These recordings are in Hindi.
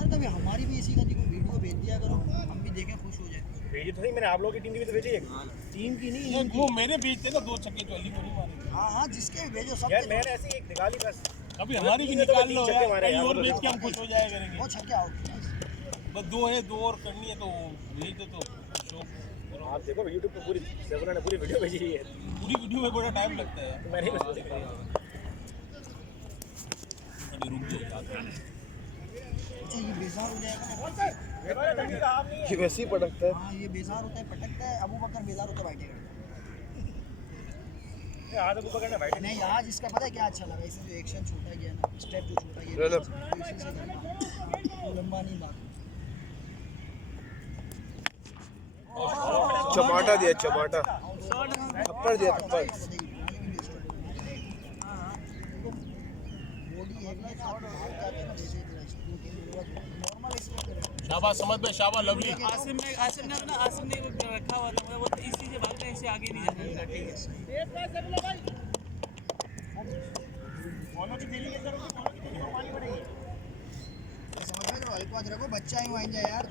यार कभी हमारी भी इसी का कोई वीडियो भेज दिया करो, हम भी देखें, खुश हो जाए। भेजी तो नहीं मैंने, आप लोगों की टीम की भी तो भेजी है। टीम की नहीं, वो मेरे भेजते ना 2 छक्के तो अली को नहीं मारे। हाँ हाँ, जिसके भी भेजो सब यार मैंने ऐसे ही एक निकाली बस। कभी हमारी भी तीन है तो निकाल मैं लो 3 यार, छक्के मारे कहीं यार, और वो भेज तो के हम खुश हो जाया करेंगे। वो छक्के आउट। बस 2 है, 2 और करनी है तो भेज दे तो शो। आप देखो यूट्यूब पे पूरी सेवन ने पूरी वीडियो भेजी है। पूरी वीडियो में बड़ा टाइम लगता है यार। तो मैंने बस देख लिया। अरे रुक जाओ यार। अच्छा ये बेजार हो जाएगा ना। ये वैसे ही पटकता है। हाँ ये बेजार होता है, पटकता है। अबू बकर बेजार होता है बैठेगा। आज अबू बकर ने भाई नहीं आज इसका पता है क्या अच्छा लगा, इसने जो एक्शन छोटा किया ना, स्टेप जो छोटा किया, चलो। तो इसी से करना। तो लंबा नहीं भाग। चमाटा दिया, चमाटा थप्पड़ दिया, थप्पड़। शाबाश समझ में, शाबाश लवली। आसिम ने रखा हुआ था, वो तो इसी से भागते हैं, इससे आगे नहीं जाता। ठीक है समझ में लो, हल्का रखो, बच्चा ही वहीं जाए यार।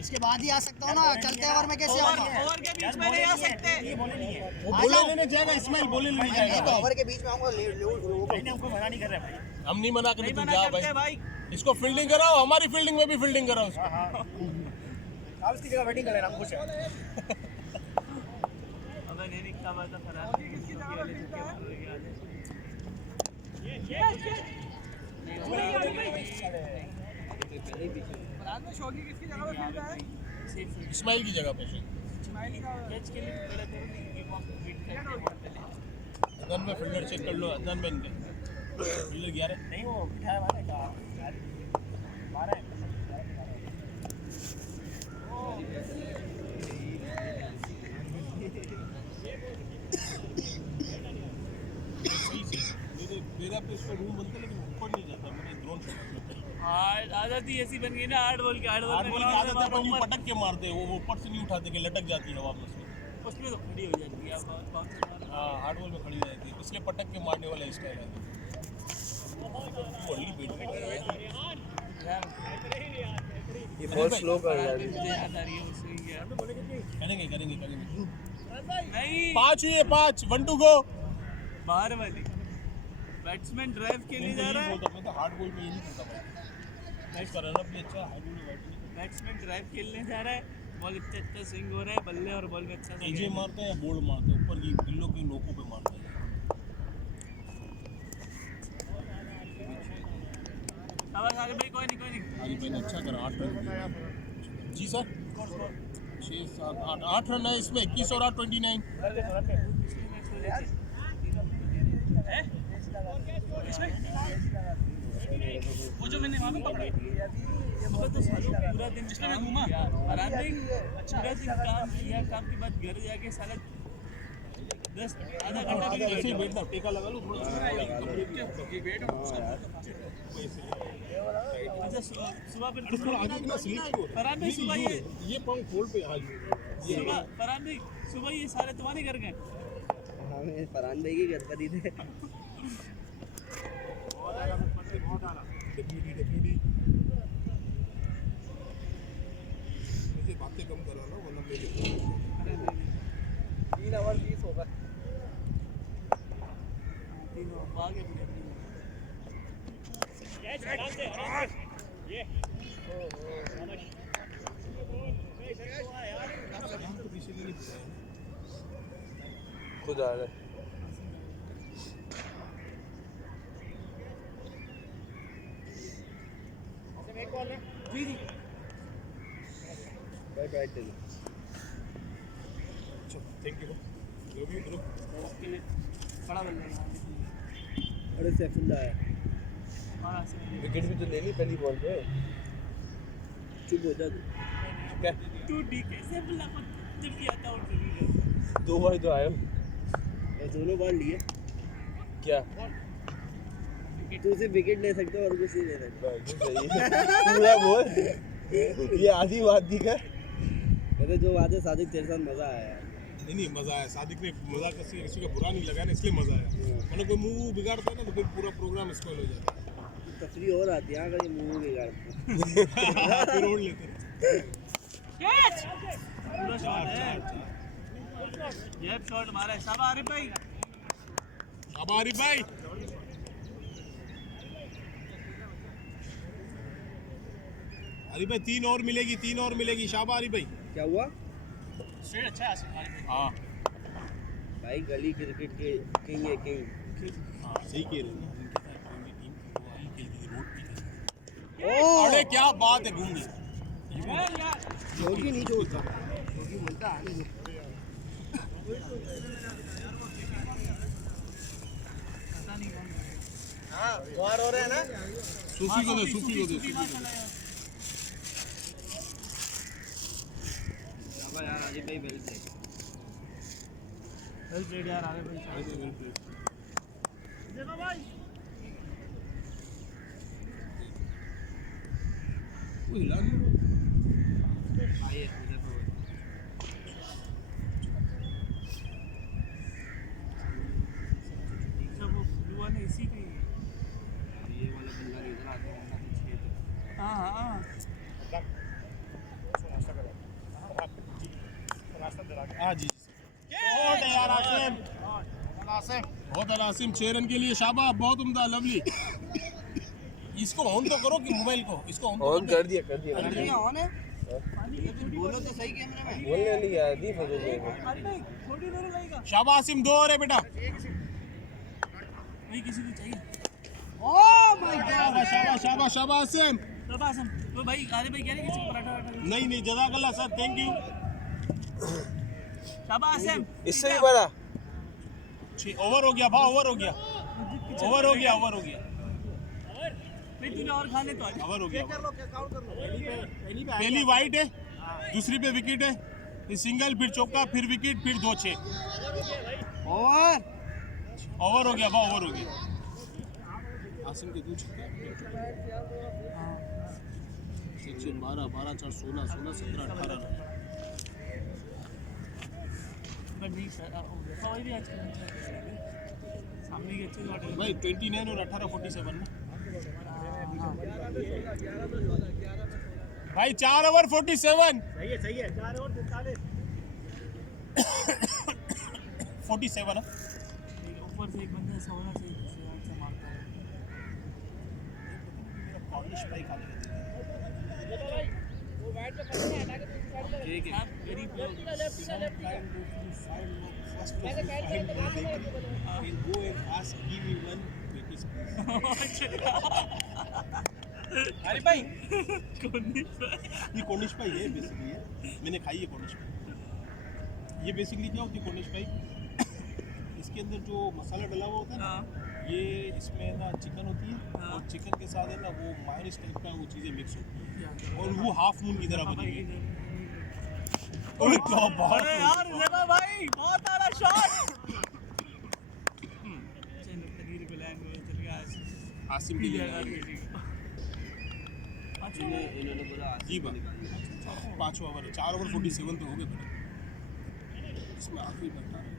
इसके बाद ही आ सकता हूँ ना, चलते ओवर में कैसे आऊँगा? ओवर के बीच में नहीं आ सकते। वो बोले लेने जाएगा, इस्माइल बोले लेने नहीं जाएगा। तो ओवर के बीच में आऊँगा। हमको मना नहीं कर रहे भाई। हम नहीं मना करें, नहीं तुम मना जा करते भाई। भाई। इसको फील्डिंग कराओ, हमारी फील्डिंग में भी फील्डिंग कराओ इसको। आप इसकी जगह बैटिंग कर रहे हैं, हम खुश हैं। अगर नहीं दिखता हुआ तो खराब इस्माइल की जगह पे अदन में फील्डर चेक कर लो, अदन में इनके फील्डर 11 नहीं वो बिठाया मारे का 12 है। मेरा पे इसका रूम बनता लेकिन ऊपर नहीं जाता, मैंने ड्रोन शॉट आदत ही ऐसी बन गई ना, 8 बॉल की 8 हार्ड बॉल की आदत है, अपन यूं पटक के मारते हैं, वो ऊपर से नहीं उठाते कि लटक जाती है हवा में उसमें। उसमें तो खड़ी हो जाती है। हाँ हार्ड बॉल में खड़ी रहती है, इसलिए पटक के मारने वाला स्टाइल है। वो अर्ली बैटिंग ये बहुत स्लो कर रहा है। करेंगे करेंगे करेंगे। नहीं 5 हुए, 5 1 टू गो। बाहर वाली बैट्समैन ड्राइव के लिए जा रहा है। मैं तो हार्ड बॉल में ये नहीं करता भाई, मैच का रनअप भी अच्छा, हार्ड बॉल में बैटिंग बैट्समैन ड्राइव खेलने जा रहा है, बॉल अच्छा स्विंग हो रहा है, बल्ले और बॉल में अच्छा एजे मारते हैं या बोल्ड मारते हैं, ऊपर की गिल्लों की नोकों पे मारते हैं। भाई कोई नहीं आज मैंने अच्छा करा, 8 रन दिए। जी सर 6 7 8 रन है इसमें, 21 और 8 29। वो जो मैंने वहाँ पे पकड़ा वो तो साला पूरा दिन काम किया, पूरा दिन काम किया, काम के बाद घर जाके साला 10 आधा घंटा भी ऐसे ही बैठना, टेका लगा लो थोड़ा। अच्छा सुबह फिर थोड़ा आगे की ना स्लिप की हो। फरहान भाई सुबह ये पंख खोल पे आज सुबह फरहान भाई सुबह ये सारे तुम्हारे घर गए। हमें फरहान भाई की घर पर ही थे। डेप्यूटी मुझे बातें कम करा ना, वरना मेरे 3 ओवर 20 होगा। 3 आगे खुद आ रहा है। बाय बाय टेल। Thank you. बड़ा बल्ला है। अरे सैफुल्ला है, विकेट भी तो ले ली पहली बॉल पे। चुप हो जा तू। क्या तू ठीक है से बल्ला को जब किया था और 2 बार तो आया, दोनों बार लिए। क्या तू सिर्फ विकेट ले सकता और कुछ नहीं ले सकता? सही है पूरा बोल। ये आधी बात दी का कहते जो बात है सादिक तेरे साथ मजा आया यार। नहीं मजा आया, सादिक ने मजा किसी का बुरा नहीं लगा ना, इसलिए मजा आया। मतलब कोई मुंह बिगाड़ता है ना तो फिर पूरा प्रोग्राम स्पॉइल हो जाता है। तफरी और आती है अगर ये मुंह बिगाड़ते फिर ओढ़ लेते हैं। कैच पूरा शॉट है जैब शॉट मारा है शाबाश आरिफ भाई शाबाश आरिफ भाई आरिफ भाई 3 और मिलेगी शाबाश आरिफ भाई क्या हुआ स्ट्रेट अच्छा है आसिफ भाई हाँ भाई गली क्रिकेट के किंग है किंग सही कह रहे हो ना उनके साथ पूरी टीम वही खेलती थी रोड पे ओ अरे क्या बात है घूम गई योगी नहीं छोड़ता योगी बोलता आने दो हाँ वार हो रहे हैं ना सूफी को दे अब यार अजय भाई वेल प्ले वेल प्लेड यार आरिफ भाई वो हिला नहीं आइए उधर पर सब वो ब्लू वाला इसी का ही है ये वाला बंदा इधर आता है तो छेद हाँ हाँ हाँ जी बहुत है यार आसिम 6 रन के लिए शाबाश बहुत उम्दा लवली इसको ऑन तो करो कि मोबाइल को इसको ऑन कर दिया ऑन है बोलो तो सही कैमरे में बोलने नहीं आया दी फजो अरे भाई थोड़ी देर लगेगा शाबाश आसिम 2 और है बेटा वही किसी को चाहिए ओ माय गॉड शाबाश आसिम शाबाश हम तो भाई आरिफ भाई कह रहे हैं किसी को पराठा वराठा नहीं जज़ाकल्लाह सर थैंक यू शाबाश हम इससे भी बड़ा 6 ओवर हो गया ओवर हो गया भाई तूने और खाने तो आज ओवर हो गया कर लो क्या काउंट कर लो पहली वाइट है दूसरी पे विकेट है फिर सिंगल फिर चौका फिर विकेट फिर 2-6 ओवर ओवर हो गया आसिम के दूध 12 4 16 17 18 पर नहीं सर वही भी आज सामने के अच्छे शॉट है भाई 29 और 18 47 ना भाई 4 ओवर 47 सही है 4 और 43 47 है ऊपर से एक बंदा ऐसा होना चाहिए से मारता है कॉर्निश भाई खाने का ठीक है आप वेरी अरे भाई ये कॉर्निश भाई है बेसिकली मैंने खाई है कॉर्निश भाई ये बेसिकली क्या होती है कॉर्निश भाई इसके अंदर जो मसाला डला हुआ होता है ना ये इसमें ना चिकन होती है और चिकन के साथ है ना वो मायोनीज टाइप का वो चीज़ें मिक्स होती है और वो हाफ मून की तरह बनी हुई है अरे क्या बात अरे है यार देखो भाई बहुत आला शॉट चलो तकरीर पे लैंड में चल गया आसिम के लिए अच्छा इन्होंने बोला जी बात 5वां ओवर 4 ओवर 47 तो हो गए बड़े इसमें आखिरी बैठा है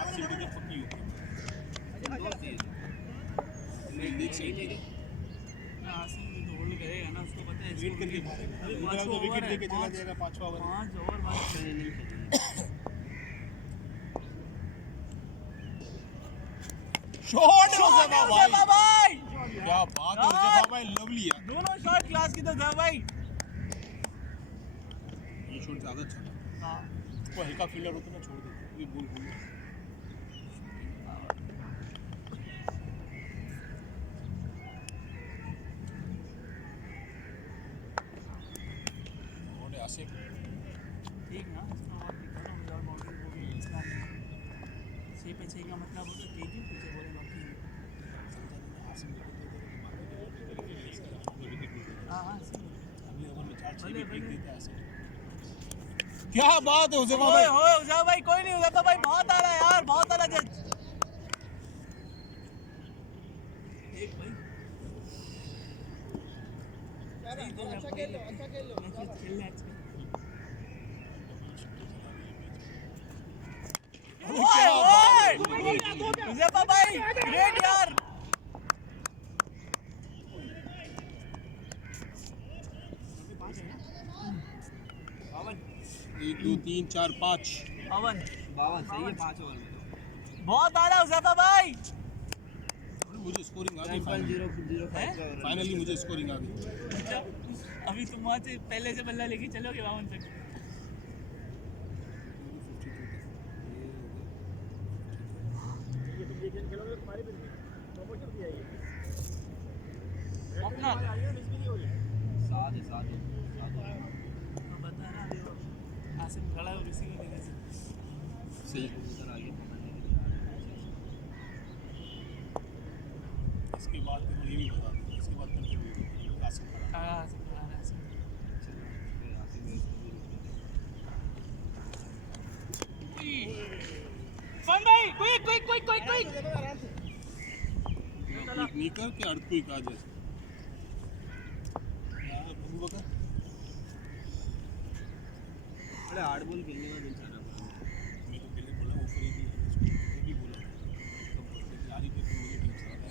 आसिम की तो पक्की होती है मैं देख सकती है आसिम तो होल्ड करेगा ना उसको पता है विकेट करके मारेगा तो विकेट लेके चला जाएगा 5वां ओवर 5 ओवर बाद शॉट उज़ैफा उज़ैफा भाई क्या बात है उज़ैफा भाई लवली है दोनों शॉट क्लास की तो था भाई ये शॉट ज़्यादा अच्छा था हां वो हल्का फील्डर होता ना छोड़ देते ये बोल और आसिफ ठीक ना इसमें और दिखा रहा हूँ और बाउंड्री हो गई इसका 6 पे 6 का मतलब होता है ठीक है पीछे बोले बाकी आसिम को विकेट नहीं देगा हां हां सही अगले ओवर में 4-6 विकेट देता है आसिम क्या बात है उज़ैफा ओए भाई ओए उज़ैफा भाई कोई नहीं उज़ैफा भाई बहुत आ रहा है यार बहुत आ रहा जज एक भाई अच्छा खेल लो मैच खेलना अच्छा हुज़ैफा भाई ग्रेट यार। एक दो तीन चार पाँच 52 सही है 5 ओवर में बहुत आला हुज़ैफा भाई। मुझे स्कोरिंग आ गई 9.005 फाइनली मुझे स्कोरिंग आ गई अभी तुम वहाँ से पहले से बल्ला लेके चलोगे 52 तक। अपना साथ है बता रहा आसिम खड़ा है और इसी की वजह से सही उधर आगे पकड़ने के इसके बाद तो ये भी बता दूँ इसके बाद तो आसिम खड़ा आसिम खड़ा है आसिम। लिए आसिम में इसको भी फन भाई क्विक निकल के अर्थक्वेक आ जाए यार बकरा बड़े हार्ड बॉल खेलने में दिल चाह रहा मैं तो पहले बोला वो खरीदी उसको भी बोला गाड़ी पे तो मुझे टीम साथ है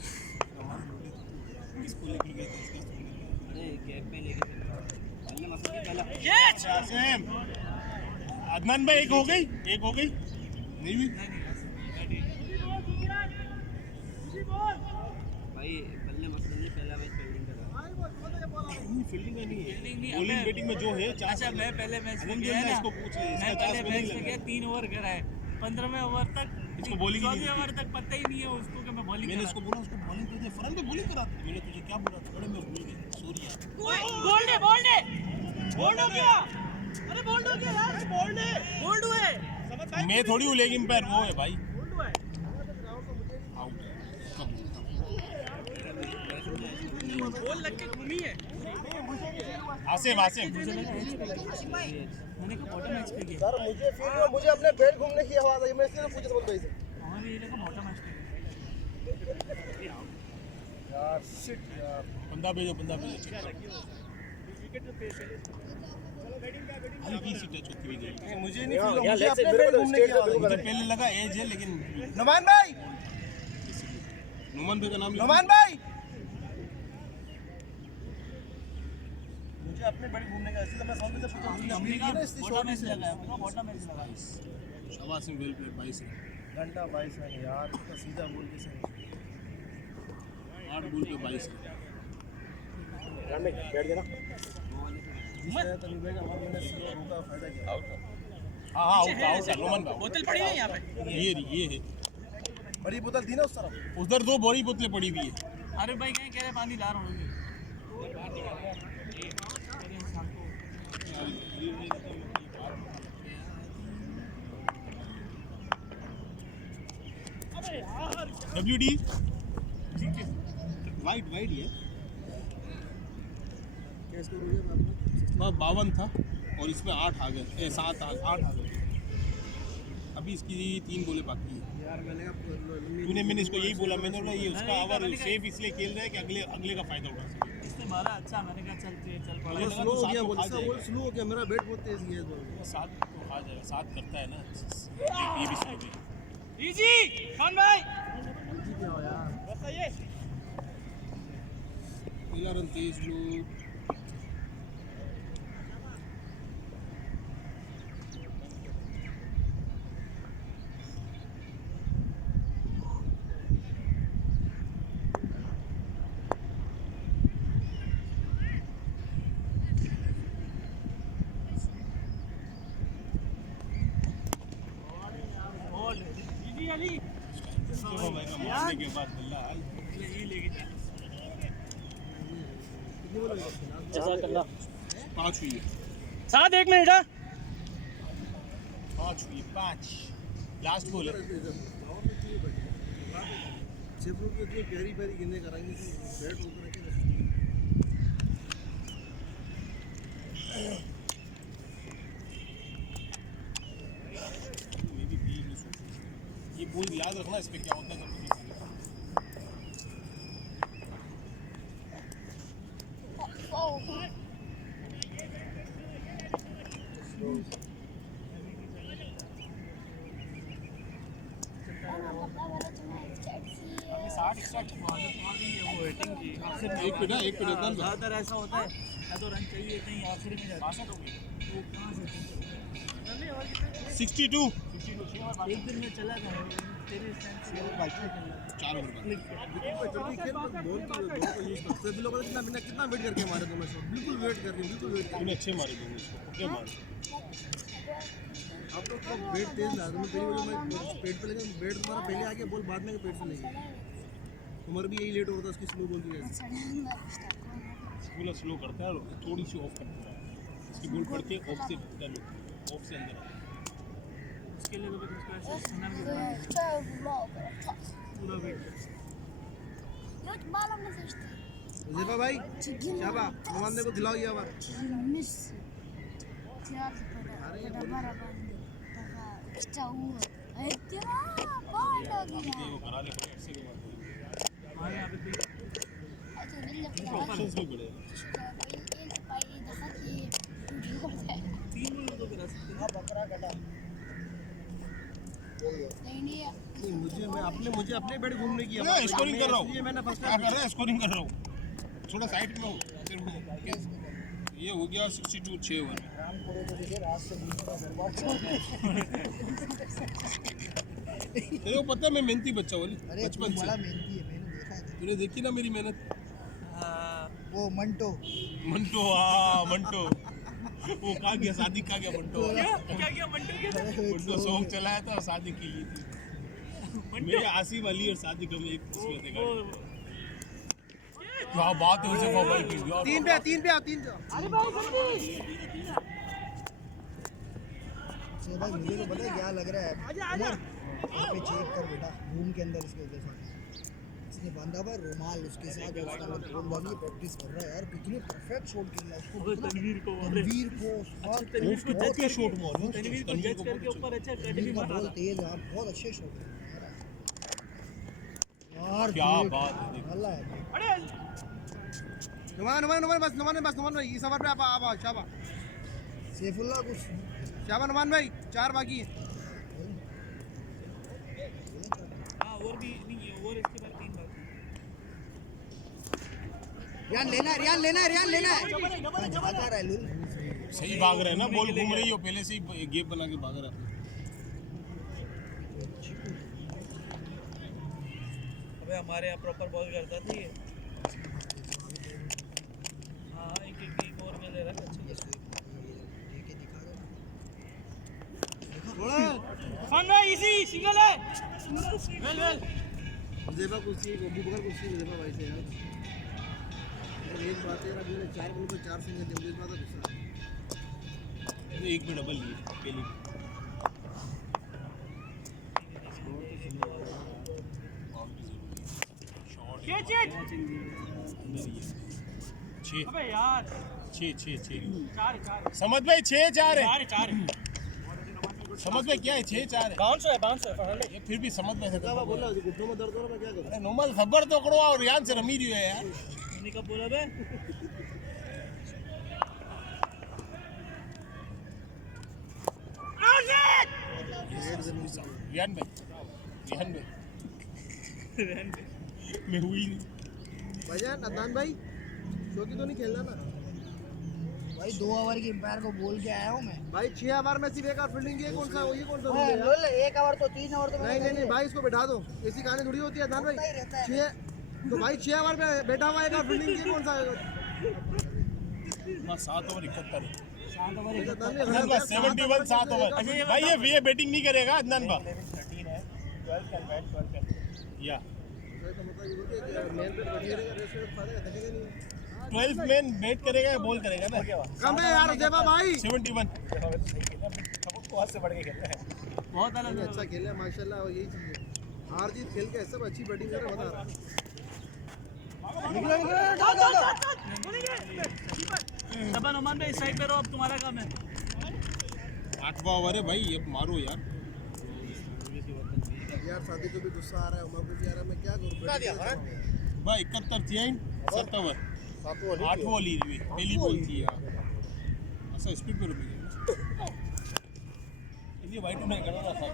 किसको लेके गए थे इसका अरे गैप में लेके चल रहा पहले मसला कि पहला आसिम अदनान भाई एक हो गई नहीं हुई भाई पहले मसला नहीं पहला मैच फील्डिंग कर रहा फील्डिंग का नहीं है फील्डिंग नहीं, बॉलिंग अबे। बैटिंग में जो है अच्छा मैं पहले मैच में अनंत गया जैन ना इसको पूछ ले, इसका मैं चांस पहले भी नहीं मैच में लगा। गया 3 ओवर कराए 15वें ओवर तक इसको bowling ही नहीं 14वें मिलती। ओवर तक पता ही नहीं है उसको कि मैं बॉलिंग मैंने उसको बोला उसको बॉलिंग कर दे फ्रंट पे बॉलिंग करा दे मैंने तुझे क्या बोला था बड़े मैं भूल गया सॉरी यार बोल्ड हो गया अरे बोल्ड हो गया यार बोल्ड हुए मैं थोड़ी हूँ लेग एम्पायर वो है भाई आउट बॉल लग के घूमी है। आसिम मैंने कहा बॉटम मैच पे गया सर मुझे फील्ड में मुझे अपने बेल्ट घूमने की आवाज आई मैं इसलिए पूछा था भाई से और ये लगा बॉटम मैच पे गया। यार शिट यार बंदा भेजो चेक करो हल्की सी टच होती हुई गई मुझे नहीं फील मुझे अपने बेल्ट घूमने की आवाज मुझे पहले लगा एज है लेकिन नुमान भाई नुमान भाई का नाम लिखो। नुमान भाई मुझे अपने बेल्ट घूमने का इसलिए मैं सॉरी से पूछा हमने हमने कहा ना इसकी बॉटम शॉर्ट मैच से लगा है बॉटम मैच लगा है। शाबाश सिंह वेल प्लेड 22 रन घंटा 22 रन यार इतना सीधा बोल के सही 8 बॉल पे 22 रन बैठ गया ना जिसने तनिबेगा और मैंने स्लो रोका फायदा क्या हाँ आउट नुमान भाई बोतल पड़ी है यहाँ पे ये है बड़ी बोतल थी ना उस तरफ उधर 2 बड़ी बोतलें पड़ी हुई है अरे भाई कहीं कह रहे पानी ला रहा हूँ WD वाइट है क्या स्कोर हो गया मैं अपना 52 था और इसमें 8 आ गए 8 आ गए अभी इसकी 3 बोले बाकी है यार मैंने कहा मैंने इसको यही बोला मैंने बोला ये उसका ओवर सेफ इसलिए खेल रहा है कि अगले का फायदा उठा सके इसने मारा अच्छा मैंने कहा चल पड़ा मुझे लगा स्लो तो हो साथ गया तो बोल खा इसका जाएगा। बोल स्लो हो गया मेरा बैट बहुत तेज है इस बॉल वो साथ तो खा जाएगा साथ करता है ना ये भी स्लो है इजी खान भाई जीत जाओ यार पहला रन तेज लोग इजी अली मारने के बाद बल्ला हाल ये लेके जा पाँच हुई है साथ 1 मिनट है 5 हुई 5 लास्ट बॉल है चेपरू के जो प्यारी प्यारी गेंदें कराएंगे बैट ऊपर रखे मैं भी बीच में सोच रहा हूँ। ये बॉल याद रखना इस पे क्या होता है कभी अभी 60 एक्स्ट्रा तुम्हारी वो वेटिंग की आखिर में एक मिनट इतना ज़्यादातर ऐसा होता है या तो रन चाहिए कहीं आखिर में जाता है। तो कहाँ से 62 एक दिन में चला था तेरे स्टैंड से 4 ओवर बाद जल्दी खेल बॉल की बॉल को यूज कर सभी लोगों ने कितना वेट करके मारे दोनों शॉट बिल्कुल वेट करके तूने अच्छे मारे दोनों इसको पक्के मारे आप लोग सब वेट तेज ला तुमने पहली बार मैं पेट पे लेकिन वेट तुम्हारा पहले आ गया बॉल बाद में पेट से नहीं गई उमर भी यही लेट होता है उसकी स्लो बॉल की वजह से पूरा स्लो करता है और थोड़ी सी ऑफ करता है इसकी बॉल पड़ती है ऑफ से अंदर आता है उसके लिए तो फिर उसको ऐसे सुनना भी पड़ता है पूरा वेट ज़ेफा भाई शाबा नुमान को दिलाओ ये बार वो करा दे ऐसे के बाद हमारे यहाँ पे भी ऑप्शंस भी बड़े हैं 3 बॉल तो करा सकते हैं। नहीं मुझे अपने बैट घूमने की मैं स्कोरिंग कर रहा हूँ ये मैंने फर्स्ट क्या कर रहा है स्कोरिंग कर रहा हूँ थोड़ा साइड में हूँ ये हो गया 62 6 ओवर में तेरे को पता है मैं मेहनती बच्चा हूँ बचपन से तूने देखी ना मेरी मेहनत वो मंटो मंटो वो कहाँ गया शादी कहाँ गया मंटो क्या मंटो सॉन्ग चलाया था और शादी की ली थी मेरे आसिफ अली और शादी का मैं एक उसमें देखा क्या बात है उसे भाई की तीन पे भाई मुझे तो पता है क्या लग रहा है उमर पे चेक कर बेटा रूम के अंदर इसके वजह से इसने बांधा हुआ रुमाल उसके साथ बॉल प्रैक्टिस कर रहा है यार कितने परफेक्ट शॉट खेल रहा है उसको तनवीर को उसको बहुत शॉट मार तनवीर को जज करके ऊपर अच्छा कट भी मारा बहुत तेज यार बहुत अच्छे शॉट यार क्या बात है अल्लाह है नुमान भाई इस ओवर पे आप शाबा सैफुल्लाह कुछ शाबा नुमान भाई 4 बाकी है हाँ और भी नहीं है और इसके बाद 3 बाकी रियान लेना है कहाँ जा रहा है लुल सही भाग रहे हैं ना बॉल घूम रही हो पहले से ही गेप बना के भाग रहा है अबे हमारे यहाँ प्रॉपर बॉल करता था ये हाँ एक और में ले रहा है अच्छा लेके दिखा रहा फन है इजी सिंगल है वेल ज़ेफा कुर्सी अबू बकर कुर्सी ज़ेफा भाई से यार तो एक बात है यार अभी मैंने 4 बॉल पे 4 सिंगल दिए मुझे इस बात का गुस्सा है एक में डबल लिए पहले अबे यार 6 समझ भाई 6-4 है 4 समझ में क्या है 6-4 है बाउंस है ये फिर भी समझ में क्या बोल रहा है घुटनों में दर्द हो रहा है मैं क्या करूं अरे नॉर्मल खबर तो करो और रियान से रमी रही है यार मैंने कब बोला बे रियान भाई मैं हुई नहीं भाईजान अदनान भाई शौकी तो नहीं खेलना ना भाई 2 ओवर की एम्पायर को बोल के आया हूँ मैं भाई 6 ओवर में सिर्फ एक और फील्डिंग की कौन सा रूल है यार? लुल 1 ओवर तो 3 ओवर तो नहीं भाई इसको बैठा दो ऐसी कहानी थोड़ी होती है अदनान भाई ही रहता है 6 तो भाई 6 ओवर पे बैठा हुआ एक और फील्डिंग की कौन सा ना 7 ओवर 71 अदनान अदनान भाई बा 71 7 ओवर भाई ये बैटिंग नहीं करेगा अदनान बा 13 है 12 कैन बैट 12 कैन या तो मतलब ये बोलते हैं कि मेन पे बैठे रहेगा रेस्ट में फायदा थकेगा नहीं 12 मैन बैट करेगा या बॉल करेगा ना कम है यार ज़ेफा भाई 71 बहुत अलग अच्छा खेले माशाल्लाह और यही चीज़ है हार जीत खेल के सब अच्छी बैटिंग कर रहा बता सबन ओमान भाई साइड पे रहो अब तुम्हारा काम है 8वां ओवर है भाई अब मारो यार यार शादी को भी गुस्सा आ रहा है उमर को भी आ रहा है मैं क्या करूं भाई 71 थी 7 ओवर 8 बॉल ही हुई पहली बॉल थी यार ऐसा स्पीड पे रुक गया ये वाइट नहीं करना था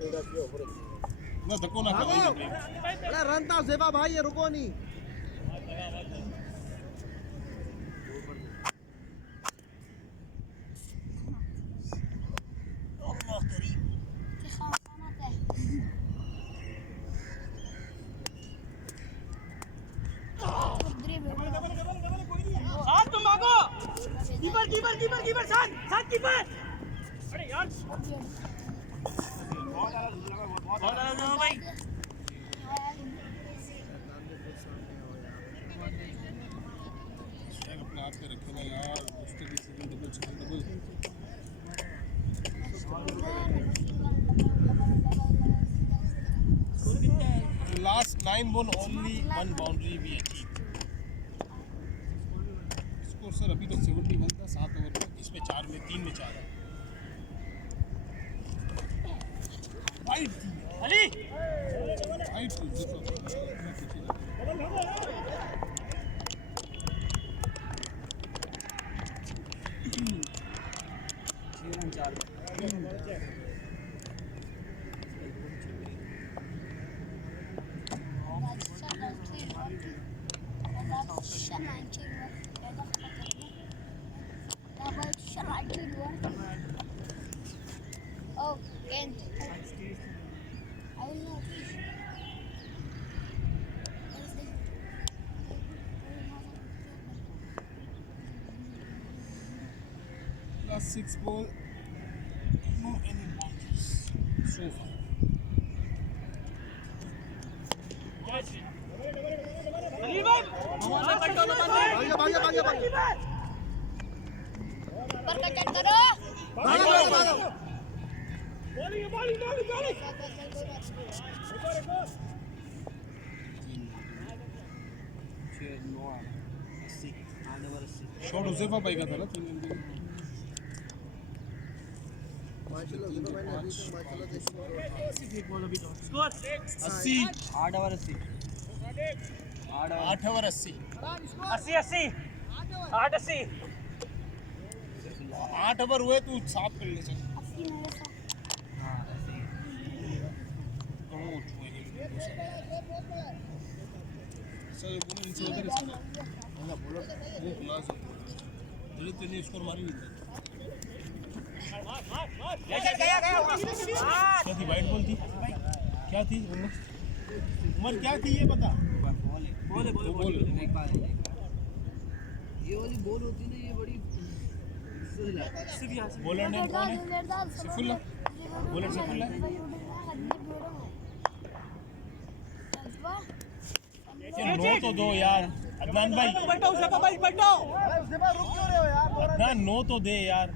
ना धक्को ना खाओ अरे रन था जेबा भाई, ये रुको नहीं। साथ तुम भागो, कीपर कीपर कीपर कीपर साथ साथ कीपर। अरे यार बहुत ज़्यादा भाई। अपने हाथ में रखेगा यार, उसके भी single double single double. Last 9 ball only 1 boundary we achieved. Score sir अभी तक 71 था 7 ओवर में, इसमें 4 में 3 में 4 है। वाइड थी अली वाइड थी Oh, Kent. I will not. Last 6 ball, no any boundaries so far. Ali भाई मोहम्मद पटोलो बंदे भाग जा। ऊपर का चेक करो। शॉट उसेफा भाई का था ना 3 रन माशाल्लाह जेबा भाई ने अभी तक माशाल्लाह स्कोर 80 8 ओवर 80 8 ओवर 80 80 80 8 80 8 ओवर हुए तू साफ कर ले चल। सर बोलो इनसे उधर इसका ना बोलो वो क्लास तेरे तेने स्कोर मारी नहीं क्या थी वाइट बॉल थी क्या थी उमर क्या थी ये बता बोले बोल ये वाली बॉल होती है ना, ये बड़ी बॉलर नेम कौन है सिफुल्ला बॉलर सिफुल्ला ये 9 तो दो यार अदनान भाई बैठो उसेफा भाई बैठो। जेबा रुक क्यों रहे हो यार? अदनान 9 तो दे यार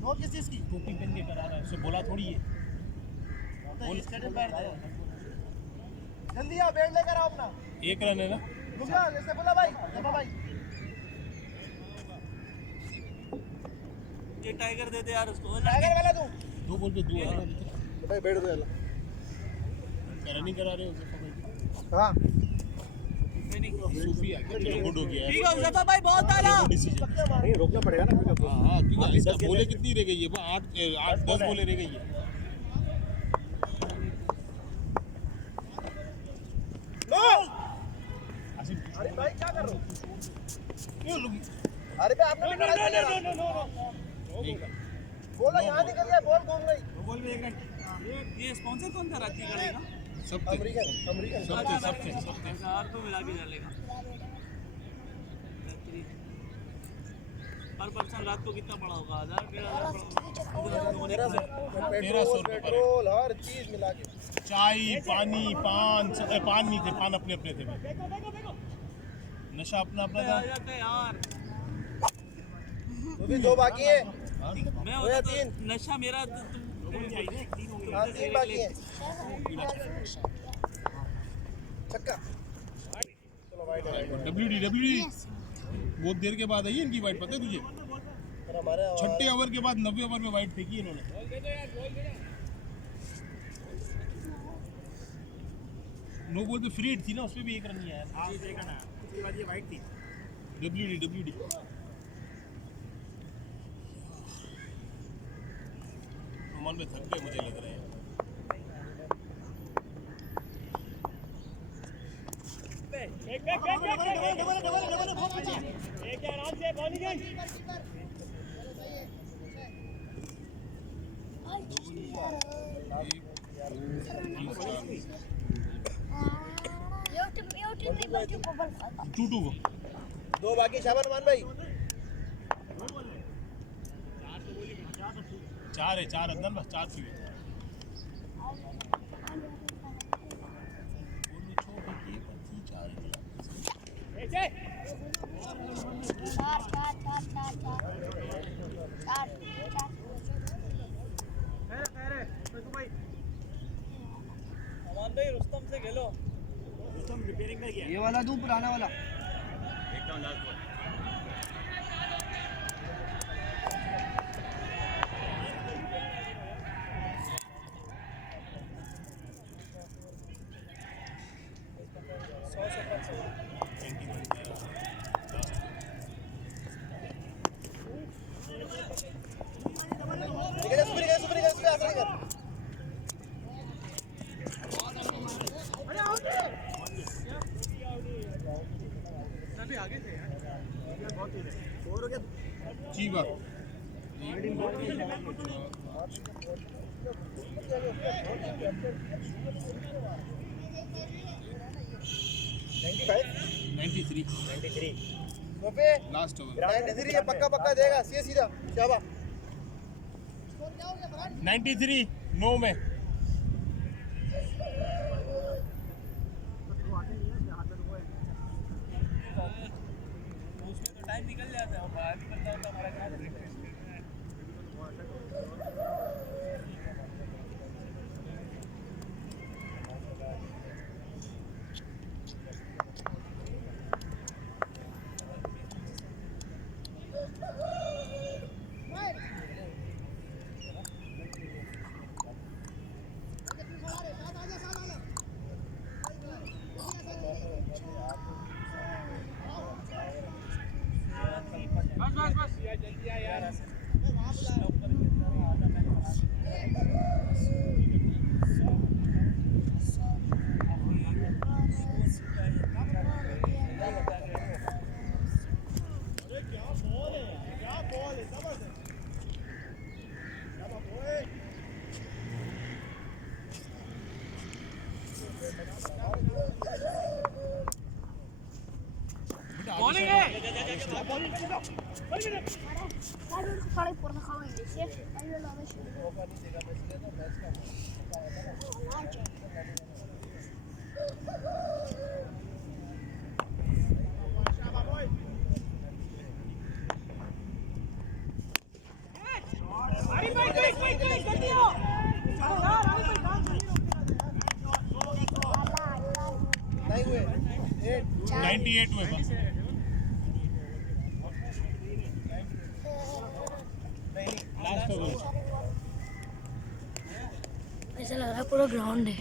नो किस चीज की? टोपी पहन के करा रहा है उसे बोला थोड़ी है बोल स्टेडियम बैठ दे। जल्दी आओ, बैट लेकर आओ अपना। 1 रन है ना रुक जा, जैसे बोला भाई जेबा भाई। ये टाइगर दे दे यार उसको। टाइगर वाला तू 2 बॉल पे 2 है भाई बैठ दे। रनिंग करा रहे हो उसे हां सूफी आ गया चलो गुड हो गया ठीक है उसेफा भाई बहुत डाला। डिसीजन नहीं रोकना पड़ेगा ना क्योंकि हाँ क्योंकि इसका बोले कितनी रह गई है 8 10 बोले रह गई है नो। अरे भाई क्या कर रहे हो? क्यों लोग अरे भाई आपने भी करा दिया। ठीक है बोलो यहां निकल गया, बॉल घूम गई। बोल में 1 रन। ये स्पॉन्सर कौन था राती कड़े का? सब अमेरिकन सबसे यार तो मिला के डालेगा। पर पर्सन रात को कितना पड़ा होगा? 1000 1300 रुपये पर पेट्रोल हर चीज मिला के। चाय पानी पान पान नहीं थे पान अपने अपने थे नशा अपना अपना था यार तो भी 2 बाकी है। मैं या होता तो 3 नशा मेरा तो तुम चाहिए 3 होंगे। हाँ 3 बाकी है। छक्का। चलो वाइड है। WD बहुत देर के बाद आई है इनकी वाइट पता है तुझे पर हमारे छठे ओवर के बाद 90 ओवर में वाइट फेंकी इन्होंने नो बॉल पे फ्री हिट थी ना उसमें भी 1 रन नहीं आया उसके बाद ये वाइट थी WD रोमान में थक गए मुझे लग रहा है दो बाकी शाबाश मान भाई चार अंदर बस 4 थी अमान भाई रुस्तम से खेलो। ये वाला दूं पुराना वाला एकदम लास्ट बॉल। चीवा लास्ट ओवर 93 ये पक्का पक्का देगा सीधा शाबाश 93 नो में उसमें तो टाइम निकल जाता है, बाहर निकलता होता हमारा क्या करेंगे। बॉलिंग है। नहीं हुए 98 हुए बस लास्ट ओवर ऐसा लग रहा है पूरा ग्राउंड है।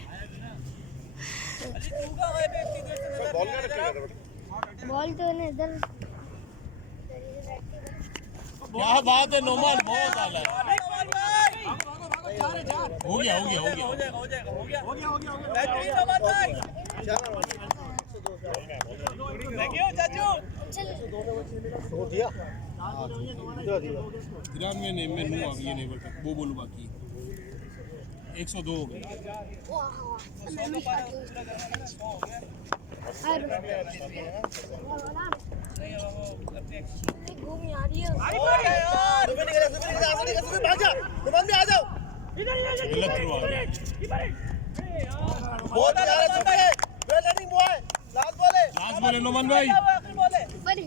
बॉल तो ने इधर क्या बात है नोमान, बहुत आला है। हो गया तिरानवे ने में नू आ गई नेबर तक वो बोलू बाकी 102 हो गए। घूम आ रही है। गलत थ्रू आ गया। लास्ट बॉल है नोमान भाई। बड़ी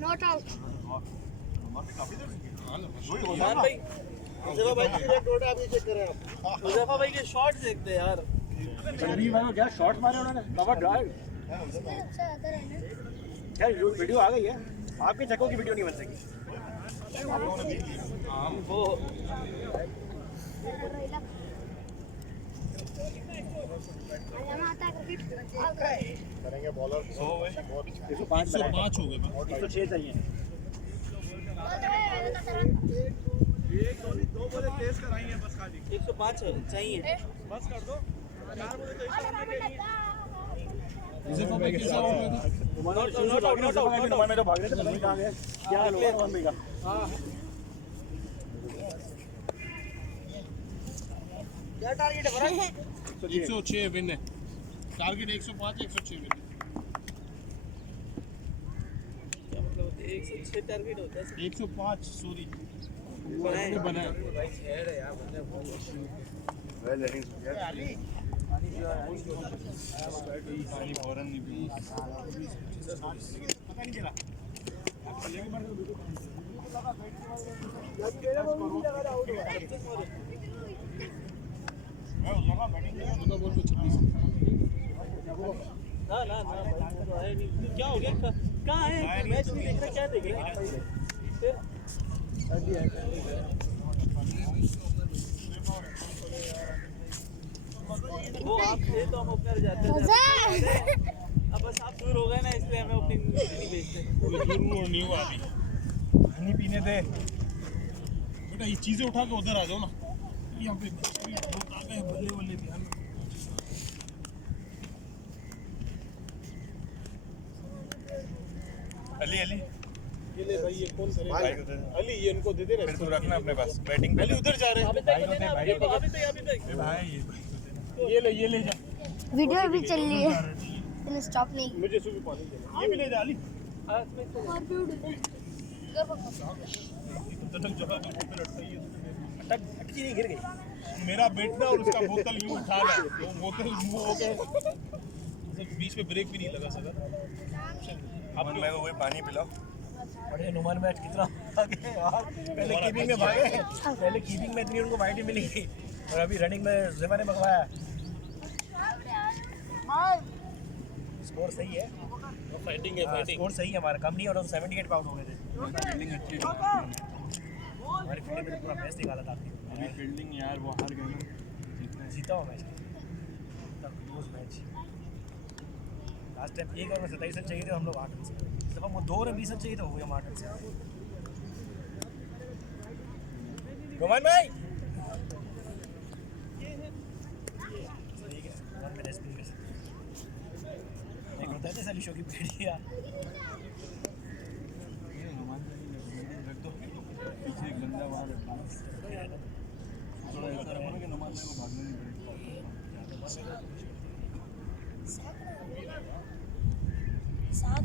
नॉट आउट। मुजफ्फर भाई के शॉट देखते यार। क्या शॉट मारे उन्होंने, कवर ड्राइव। क्या वीडियो आ गई है, आपके चक्कों की वीडियो नहीं बन सकी। करेंगे बॉलर 105 हो गए 106 चाहिए। एक दो बोले तेज कराई है बस खाली 105 चाहिए। बस कर दो 4 बोले तो इसका करने के लिए जोसेफा भाई कैसा हो गया था? में तो भाग रहे थे, पता नहीं कहाँ गए। क्या हाल हुआ रोहन भाई का? क्या टारगेट है बड़ा? 106 विन है, टारगेट 105 106 विन है। क्या मतलब होता है? 106 टारगेट होता है 105 सॉरी बनाए। बनाया पानी फौरन नहीं पी पता नहीं चला बोल को 26 ना क्या हो गया? कहाँ है? मैच नहीं देख रहा, क्या देख रहा है? वो आप थे तो हम ओपनर जाते थे। अब बस आप दूर हो गए ना, इसलिए हमें ओपनिंग नहीं भेजते। कोई दूर नहीं हुआ अभी, पानी पीने दे बेटा। ये चीजें उठा के उधर आ जाओ ना, यहाँ पे लोग आ गए बल्ले बल्ले ध्यान में। अली अली ये ले भाई, ये कौन करेगा? अली ये इनको दे दे ना, इसको रखना अपने पास। बैटिंग अली उधर जा रहे हैं अभी तक ये ले जा। वीडियो भी चल रही है, तूने स्टॉप नहीं मुझे सुबह पानी देना, ये भी ले जा अली। तक जगह पे लटकी है, अटकी नहीं, गिर गई। मेरा बेटा और उसका बोतल यूं उठा रहा है, वो बोतल मुंह हो गया, बीच में ब्रेक भी नहीं लगा सका। अब मैं वही पानी पिलाओ। बड़े नुमान मैच कितना आगे यार। पहले कीपिंग में भागे, पहले कीपिंग में इतनी उनको वाइट ही मिली और अभी रनिंग में ज़ेबा ने भगवाया। स्कोर सही है, फाइटिंग है फाइटिंग। स्कोर सही है हमारा, कम नहीं, और 78 पे आउट हो गए थे। फील्डिंग अच्छी है, हमारी फील्डिंग में पूरा मैच निकाला था। मेरी फील्डिंग यार वो हार गए ना। जीता हुआ मैच, तब close match. Last time 1 over में 27 रन चाहिए थे, हम लोग 8 रन से। इस दफा वो 2 ओवर में 20 रन चाहिए थे, हो गया 8 रन से। रोमान भाई ठीक है, 1 में 10 मिनट कर सकते हैं। एक होता है जैसा शो की भेड़िया। रख दो पीछे एक गंदा वहाँ रखा, थोड़ा ऐसा रखो ना कि नुमान को भागना नहीं पड़ेगा। साग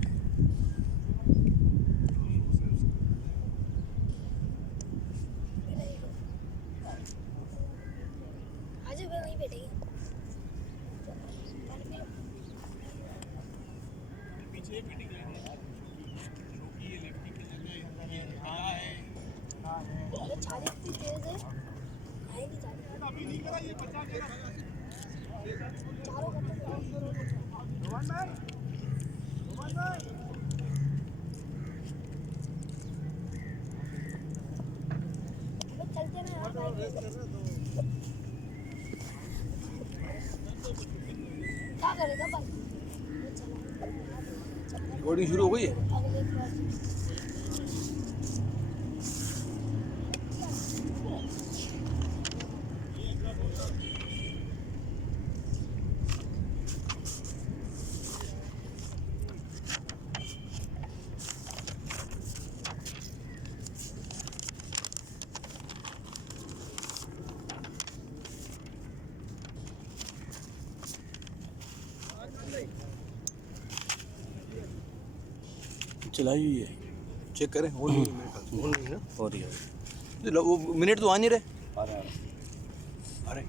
आज भी वहीं बैठेगी। पीछे फील्डिंग लाइन है, क्योंकि ये लेफ्टी की जगह यहाँ है। अरे चाली इतनी तेज है, आएगी चाली। अभी नहीं करा, ये बचा के रखा। चारों का चलते ना यार भाई। क्या करेगा भाई? रिकॉर्डिंग शुरू हो गई है। अगले बार चलाई हुई है, चेक करें। हो नहीं मेरे ख्याल से, हो नहीं ना। हो रही है। वो मिनट तो आ नहीं रहे। अरे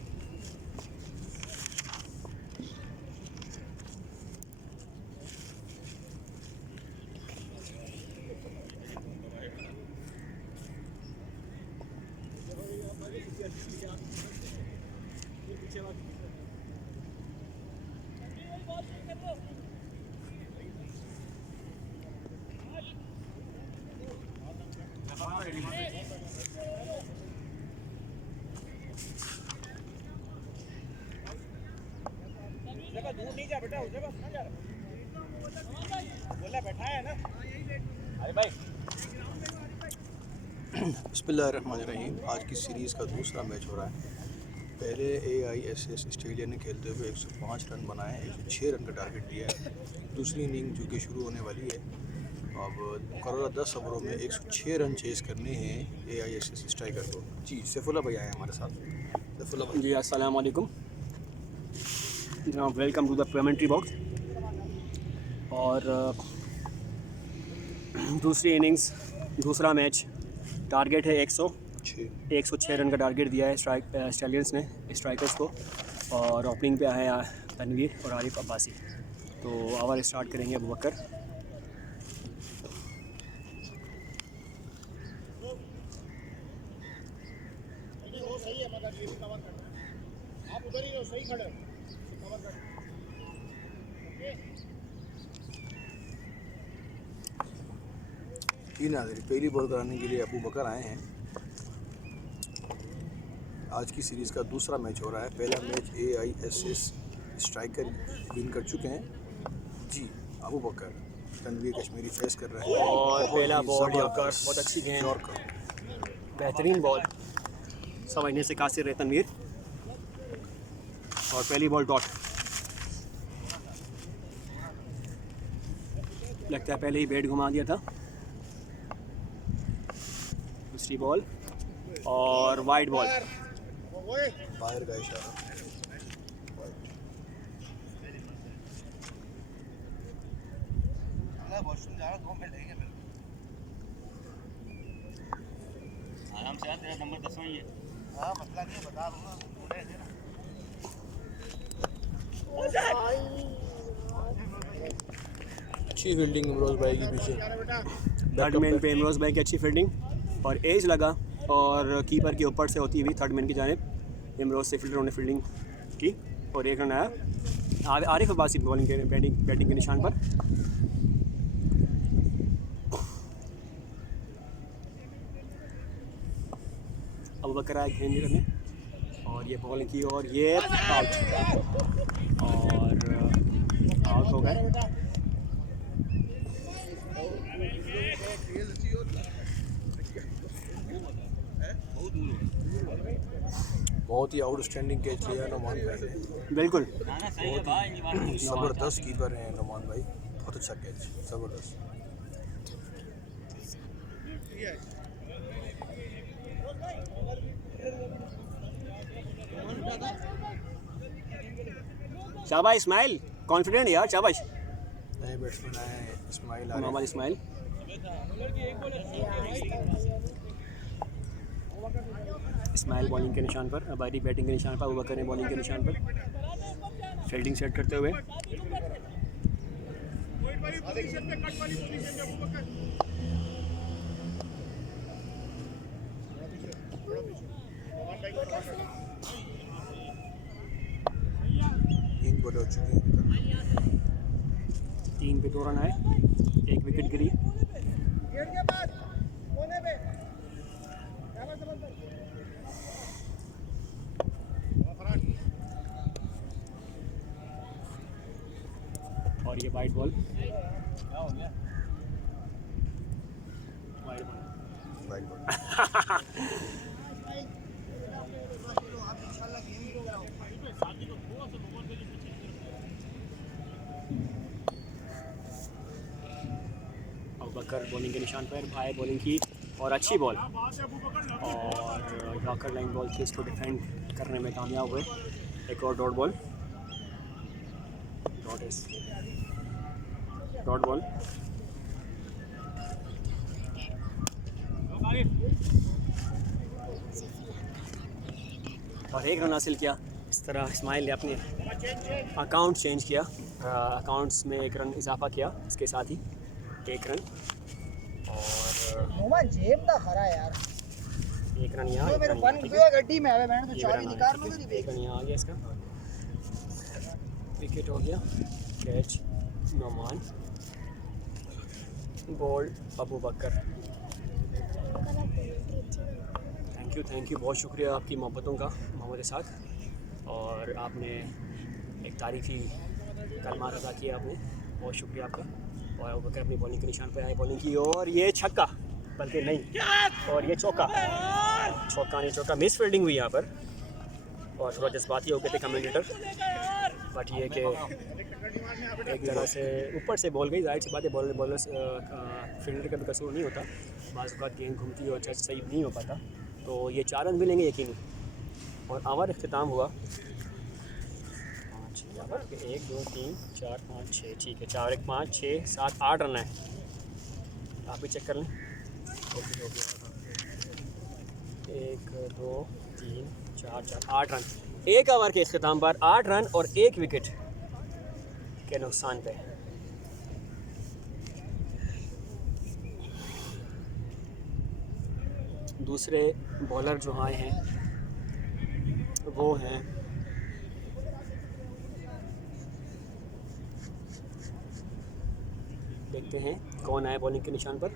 बिस्मिल्लाहिर्रहमानिर्रहीम। आज की सीरीज़ का दूसरा मैच हो रहा है। पहले AISS ऑस्ट्रेलिया ने खेलते हुए 105 रन बनाए, 106 रन का टारगेट दिया है। दूसरी इनिंग जो कि शुरू होने वाली है, अब मुकर्रर 10 ओवरों में 106 रन चेज़ करने हैं AISS स्ट्राइकर को। जी सैफुल्लाह भाई आए हमारे साथ। सैफुल्लाह भाई जी अस्सलाम वालेकुम जनाब, welcome to the commentary box. और दूसरी इनिंग्स, दूसरा मैच, टारगेट है 106 रन का टारगेट दिया है ऑस्ट्रेलियंस ने स्ट्राइकर्स को। और ओपनिंग पे आए तनवीर और आरिफ अब्बासी। तो ओवर स्टार्ट करेंगे अबू बकर। जी नाज़रीन, पहली बॉल कराने के लिए अबू बकर आए हैं। आज की सीरीज़ का दूसरा मैच हो रहा है। पहला मैच AISS स्ट्राइकर विन कर चुके हैं। जी अबू बकर तनवीर कश्मीरी फेस कर रहे हैं। और पहला बॉल यॉर्कर, ज़बरदस्त बहुत अच्छी गेंद, यॉर्कर। बेहतरीन बॉल, समझने से कासिर है तनवीर। और पहली बॉल डॉट, लगता है पहले ही बैट घुमा दिया था। दूसरी बॉल और वाइड बॉल, बाहर का इशारा। वॉशरूम जा रहा 2 मिनट लगेंगे मेरे आराम से आ, तेरा नंबर 10वां ही है। को। हाँ मसला नहीं है, बता दूँगा बोले थे ना। अच्छी फील्डिंग इमरोज़ भाई की पीछे। थर्ड मैन पे इमरोज़ भाई की अच्छी फील्डिंग और एज लगा, और कीपर के ऊपर से होती हुई थर्ड मैन की जानिब इमरोज़ से फील्डरों ने फील्डिंग की और एक रन आया आरिफ अब्बासी बॉलिंग के बैटिंग के निशान पर। अबू बकर आया गेंद करने और ये बॉलिंग की और ये आउट, और आउट हो गए। बहुत ही आउटस्टैंडिंग कैच लिया है नुमान भाई ने। बिल्कुल ना सही है भाई, ये बात ज़बरदस्त कीपर हैं नुमान भाई, बहुत अच्छा कैच, ज़बरदस्त। शाबाश इस्माइल, कॉन्फिडेंट यार, शाबाश नए बैट्समैन आए हैं, इस्माइल आ मोहम्मद इस्माइल। इस्माइल बॉलिंग के निशान पर, अबारी बैटिंग के निशान पर, अबू बकर ने बॉलिंग के निशान पर फील्डिंग सेट करते हुए। तीन बॉलें हो चुकी हैं। 3 पे 2 रन आए, 1 विकेट गिरी। और ये wide ball, wide ball. Wide ball. Abu Bakar bowling के निशान पर, भाई बॉलिंग की और अच्छी बॉल, और यॉर्कर लाइन बॉल थी, इसको डिफेंड करने में कामयाब हुए। एक और डॉट बॉल, डॉट बॉल। और 1 रन हासिल किया। इस तरह इस्माइल ने अपने अकाउंट चेंज किया, अकाउंट्स में 1 रन इजाफा किया, इसके साथ ही 1 रन। और मोमा जेब ना खरा यार, 1 रन यहाँ, तो मेरे बन गया गड्डी में आवे, मैंने तो चाबी निकाल लो मेरी 1 रन यहाँ आ गया इसका। विकेट हो गया, catch Noman, ball Abu Bakar. Thank you, बहुत शुक्रिया आपकी मोहब्बतों का मोहम्मद के साथ। और आपने एक तारीफ़ी कल मारा था किया आपने, बहुत शुक्रिया आपका। और अबू बकर अपनी बॉलिंग के निशान पर आए, बॉलिंग की और ये छक्का, बल्कि नहीं, और ये चौका, चौका नहीं चौका, मिस फील्डिंग हुई यहाँ पर। और थोड़ा जज्बाती हो गए थे कमेंटेटर, बट ये कि एक तरह से ऊपर से बॉल गई, जाहिर सी बात है बॉलर फील्डर का भी कसूर नहीं होता, बाज़ औक़ात गेंद घूमती है और जज सही नहीं हो पाता। तो ये 4 रन मिलेंगे यकीनी। और ओवर अख्तिताम हुआ 1 2 3 4 5 6, ठीक है, 4 1 5 6 7 8 रन है। आप भी चेक कर लें। 1 2 3 4 8 रन, एक ओवर के अख्तिताम पर 8 रन और 1 विकेट के नुकसान पे। दूसरे बॉलर जो आए हैं वो हैं देखते हैं कौन आए बॉलिंग के निशान पर।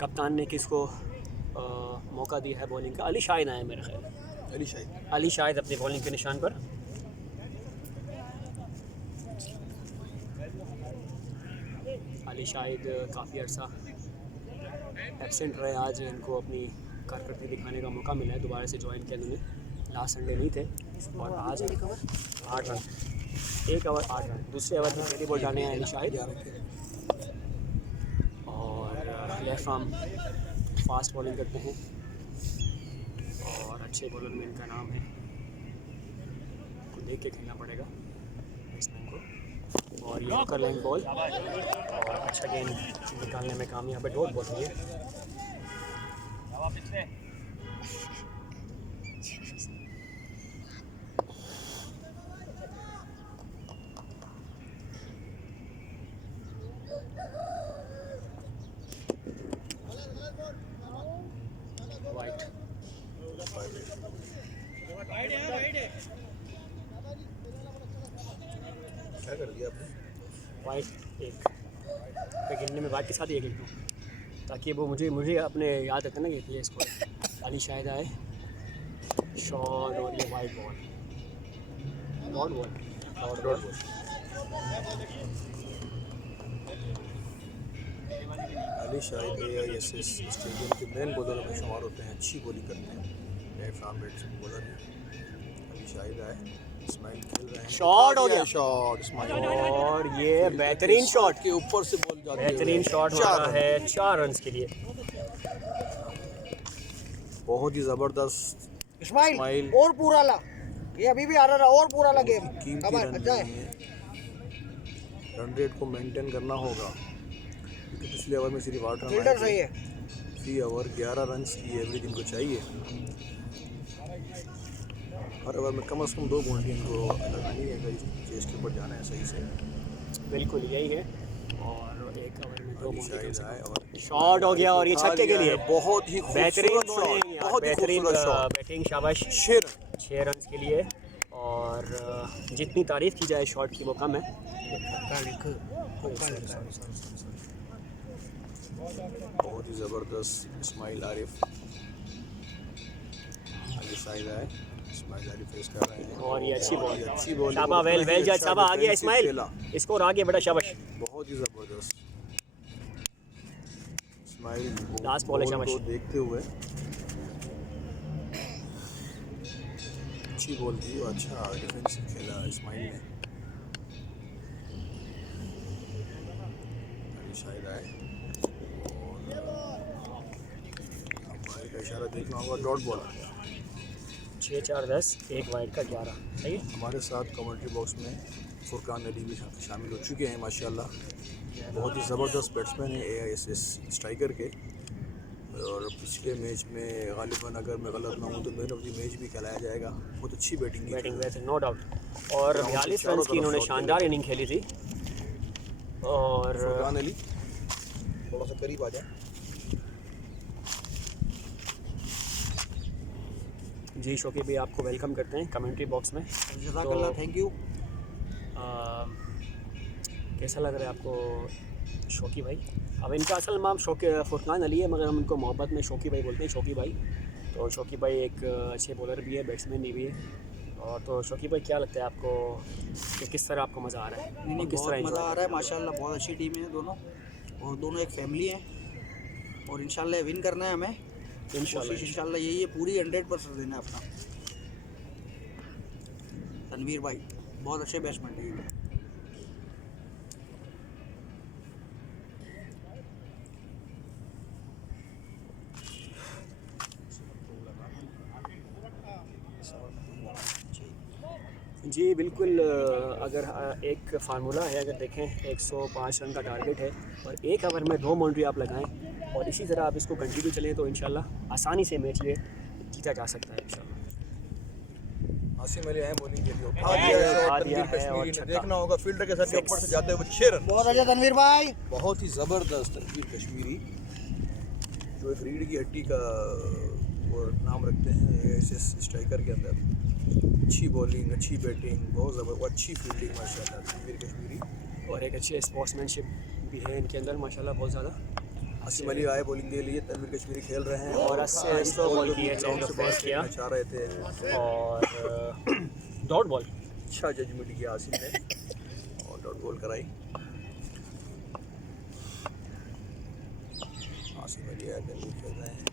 कप्तान ने किसको मौका दिया है बॉलिंग का? अली शाहिद आए मेरे ख्याल, अली शाहिद अपनी बॉलिंग के निशान पर। अली शाहिद काफ़ी अर्सा एब्सेंट रहे, आज इनको अपनी कारकर्दगी दिखाने का मौका मिला है, दोबारा से ज्वाइन किया इन्होंने, लास्ट संडे नहीं थे। और आज 8 रन, 1 ओवर 8 रन, दूसरे ओवर में पहली बॉल डालने हैं अली शाहिद। और लेफ्ट आर्म फास्ट बॉलिंग करते हैं और अच्छे बॉलर में इनका नाम है, को देख के खेलना पड़ेगा बैट्समैन को। और ये कर लेंगे बॉल और अच्छा गेंद निकालने में कामयाब है, डॉट बॉल है। वाइट क्या कर दिया आपने? वाइट एक पे गिनने में वाइट के साथ ही एक लिख दूँ ताकि वो मुझे अपने याद रखना कि प्ले स्कोर। अली शाहिद आए, शॉट और ये वाइट बॉल, डॉट बॉल और dot ball. Ali Shahid AISS stadium के मेन बॉलर में शुमार होते हैं, अच्छी बॉलिंग करते हैं, लेफ्ट आर्म बैट्समैन बॉलर हैं। अली शाहिद आए, इस्माइल खेल रहे हैं, शॉट हो गया, शॉट इस्माइल, और ये बेहतरीन शॉट के ऊपर से बॉल जाती है, बेहतरीन शॉट मारा है 4 रन के लिए। बहुत ही ज़बरदस्त इस्माइल और पूरा ला, ये अभी भी आ रहा और पूरा ला गेम। कीमती रन रन रेट को मेंटेन करना होगा क्योंकि पिछले ओवर में सिर्फ 8 रन फील्डर सही है। फी ओवर 11 रन की एवरेज इनको चाहिए, हर ओवर में कम से कम 2 बाउंड्री इनको लगानी है, चेस के ऊपर जाना है सही से। बिल्कुल यही है, और एक ओवर में 2 शाहिद आए और शॉट हो गया और ये छक्के के लिए बहुत ही बेहतरीन खूबसूरत शॉट, बहुत ही बेहतरीन खूबसूरत शॉट, बैटिंग, शाबाश। 6 रन के लिए, और जितनी तारीफ़ की जाए शॉट की वो कम है। बहुत ही ज़बरदस्त इस्माइल आरिफ, अली शाहिद आए, इस्माइल आरिफ फेस कर रहे हैं और ये अच्छी बॉल, अच्छी बॉल, शाबा, वेल जज, शाबा आ गया इस्माइल, स्कोर आ गया बेटा, शाबाश। बहुत ही ज़बरदस्त इस्माइल लास्ट बॉल है, शाबाश। को देखते हुए अच्छी बॉल थी और अच्छा डिफेंस खेला इस्माइल ने। अली शाहिद आए और भाई का इशारा देखना होगा, डॉट बॉल 6 4 10, 1 वाइड का 11, सही है। हमारे साथ कमेंट्री बॉक्स में फुरकान अली भी शामिल हो चुके हैं माशाल्लाह, बहुत ही ज़बरदस्त बैट्समैन है AISS स्ट्राइकर के, और पिछले मैच में गालिबन अगर मैं गलत ना हूँ तो मैन ऑफ द मैच भी कहलाया जाएगा, बहुत अच्छी बैटिंग वैसे नो डाउट, और 42 रन की इन्होंने शानदार इनिंग खेली थी। और फुरकान अली थोड़ा सा करीब आ जाए। जी शौकी भी आपको वेलकम करते हैं कमेंट्री बॉक्स में। जज़ाकल्लाह, थैंक यू। कैसा लग रहा है आपको शौकी भाई? अब इनका असल नाम फुरकान अली है, मगर हम इनको मोहब्बत में शौकी भाई बोलते हैं, शौकी भाई। तो शौकी भाई एक अच्छे बॉलर भी है, बैट्समैन भी है, और तो शौकीब भाई क्या लगता है आपको कि किस तरह आपको मज़ा आ रहा है नहीं और किस बहुत तरह मज़ा enjoy आ रहा है माशाल्लाह, बहुत अच्छी टीम है दोनों, और दोनों एक फैमिली है, और इंशाल्लाह विन करना है हमें। कोशिश इंशाल्लाह यही है, पूरी 100% देना है अपना। तनवीर भाई बहुत अच्छे बैट्समैन है। जी बिल्कुल। अगर एक फार्मूला है, अगर देखें 105 रन का टारगेट है और एक ओवर में 2 बाउंड्री आप लगाएं और इसी तरह आप इसको कंटिन्यू चलें तो इंशाल्लाह आसानी से मैच ये जीता जा सकता है इंशाल्लाह। आसिम अली आए बॉलिंग के लिए, उठा दिया है और छक्का। देखना होगा फील्डर के साथ ऊपर से जाते हुए 6 रन। बहुत अच्छा तनवीर भाई, बहुत ही ज़बरदस्त तनवीर कश्मीरी, जो एक रीढ़ की हड्डी का वो नाम रखते हैं ऐसे स्ट्राइकर के अंदर। अच्छी बॉलिंग, अच्छी बैटिंग, बहुत ज़बरदस्त, अच्छी फील्डिंग माशाल्लाह तनवीर कश्मीरी, और एक अच्छे स्पोर्ट्समैनशिप भी है इनके अंदर माशाल्लाह बहुत ज़्यादा। आसिम अली आए बॉलिंग के लिए, तनवीर कश्मीरी खेल रहे हैं और 80 बॉल की है, चेंज ऑफ पेस किया चाह रहे थे और डॉट बॉल। अच्छा जजमेंट किया आसिम ने और डॉट बॉल कराई। आसिम अली आए तनवीर खेल रहे हैं।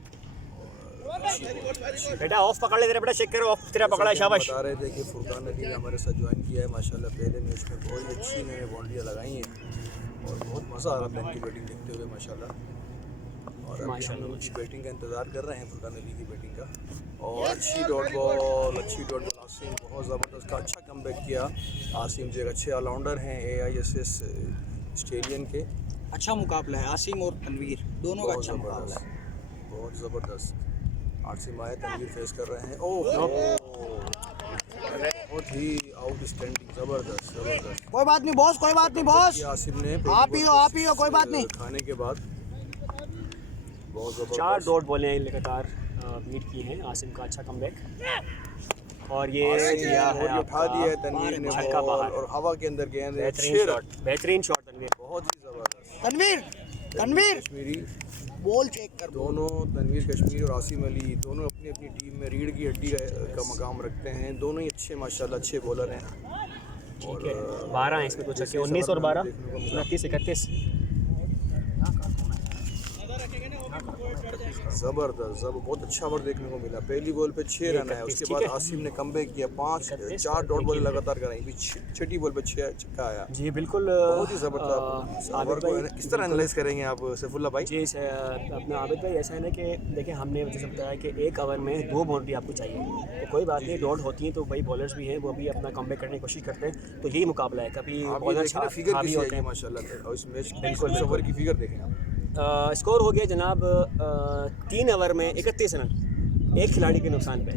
बेटा ऑफ पकड़ ले, तेरा बेटा चेक करो, ऑफ तेरा पकड़ा है, शाबाश। बता रहे थे कि फुरकान अली ने हमारे साथ ज्वाइन किया है माशाल्लाह, पहले मैच में बहुत ही अच्छी इन्होंने बाउंड्रियाँ लगाई हैं और बहुत मज़ा आ रहा है इनकी बैटिंग देखते हुए माशाल्लाह। और अभी हम लोग उसकी बैटिंग का इंतज़ार कर रहे हैं, फुरकान अली की बैटिंग का। और अच्छी डॉट बॉल, अच्छी डॉट बॉल आसिम, बहुत ज़बरदस्त का अच्छा कमबैक किया आसिम जी। अच्छे ऑलराउंडर हैं AISS ऑस्ट्रेलियन के। अच्छा मुकाबला है आसिम और तनवीर दोनों का, अच्छा मुकाबला है, बहुत ज़बरदस्त। आसिम आए तनवीर फेस कर रहे हैं। ओह बहुत ही आउटस्टैंडिंग, ज़बरदस्त ज़बरदस्त। कोई बात नहीं बॉस, कोई बात नहीं बॉस, आसिम ने आप ही हो, कोई बात नहीं। खाने के बाद बहुत ज़बरदस्त 4 डॉट बॉलें लगातार बीट की हैं आसिम का, अच्छा कमबैक। और ये किया है और उठा दिया है तनवीर ने छक्का बॉल बाहर। और हवा के अंदर गेंद है। बेहतरीन शॉट तनवीर, बहुत ही ज़बरदस्त। तनवीर कश्मीरी बॉल चेक कर। दोनों तनवीर कश्मीरी और आसिम अली दोनों अपनी अपनी टीम में रीढ़ की हड्डी का मकाम रखते हैं। दोनों ही अच्छे माशाल्लाह अच्छे बॉलर हैं। ठीक है 12 हैं इसमें तो छक्के, 19 और 12 29 31। ज़बरदस्त बहुत अच्छा ओवर देखने को मिला। पहली बॉल पे 6 रन आए, उसके बाद आसिम ने कमबैक किया, 4 डॉट बॉल लगातार कराई, छठी बॉल पे 6 छक्का आया। जी बिल्कुल, बहुत ही ज़बरदस्त ओवर को किस तरह एनालाइज करेंगे आप सैफुल्लाह भाई? जी अपना आबिद भाई, ऐसा है ना कि देखिए हमने जैसे बताया कि एक ओवर में 2 बाउंड्री आपको चाहिए, तो कोई बात नहीं, डॉट होती हैं तो भाई बॉलर्स भी हैं वो भी अपना कमबैक करने की कोशिश करते हैं, तो यही मुकाबला है। कभी बॉलर्स फिगर हावी होते हैं माशाल्लाह, और इस मैच बिल्कुल ओवर की फिगर देखें आप। स्कोर हो गया जनाब 3 ओवर में 31 रन, एक खिलाड़ी के नुकसान पे।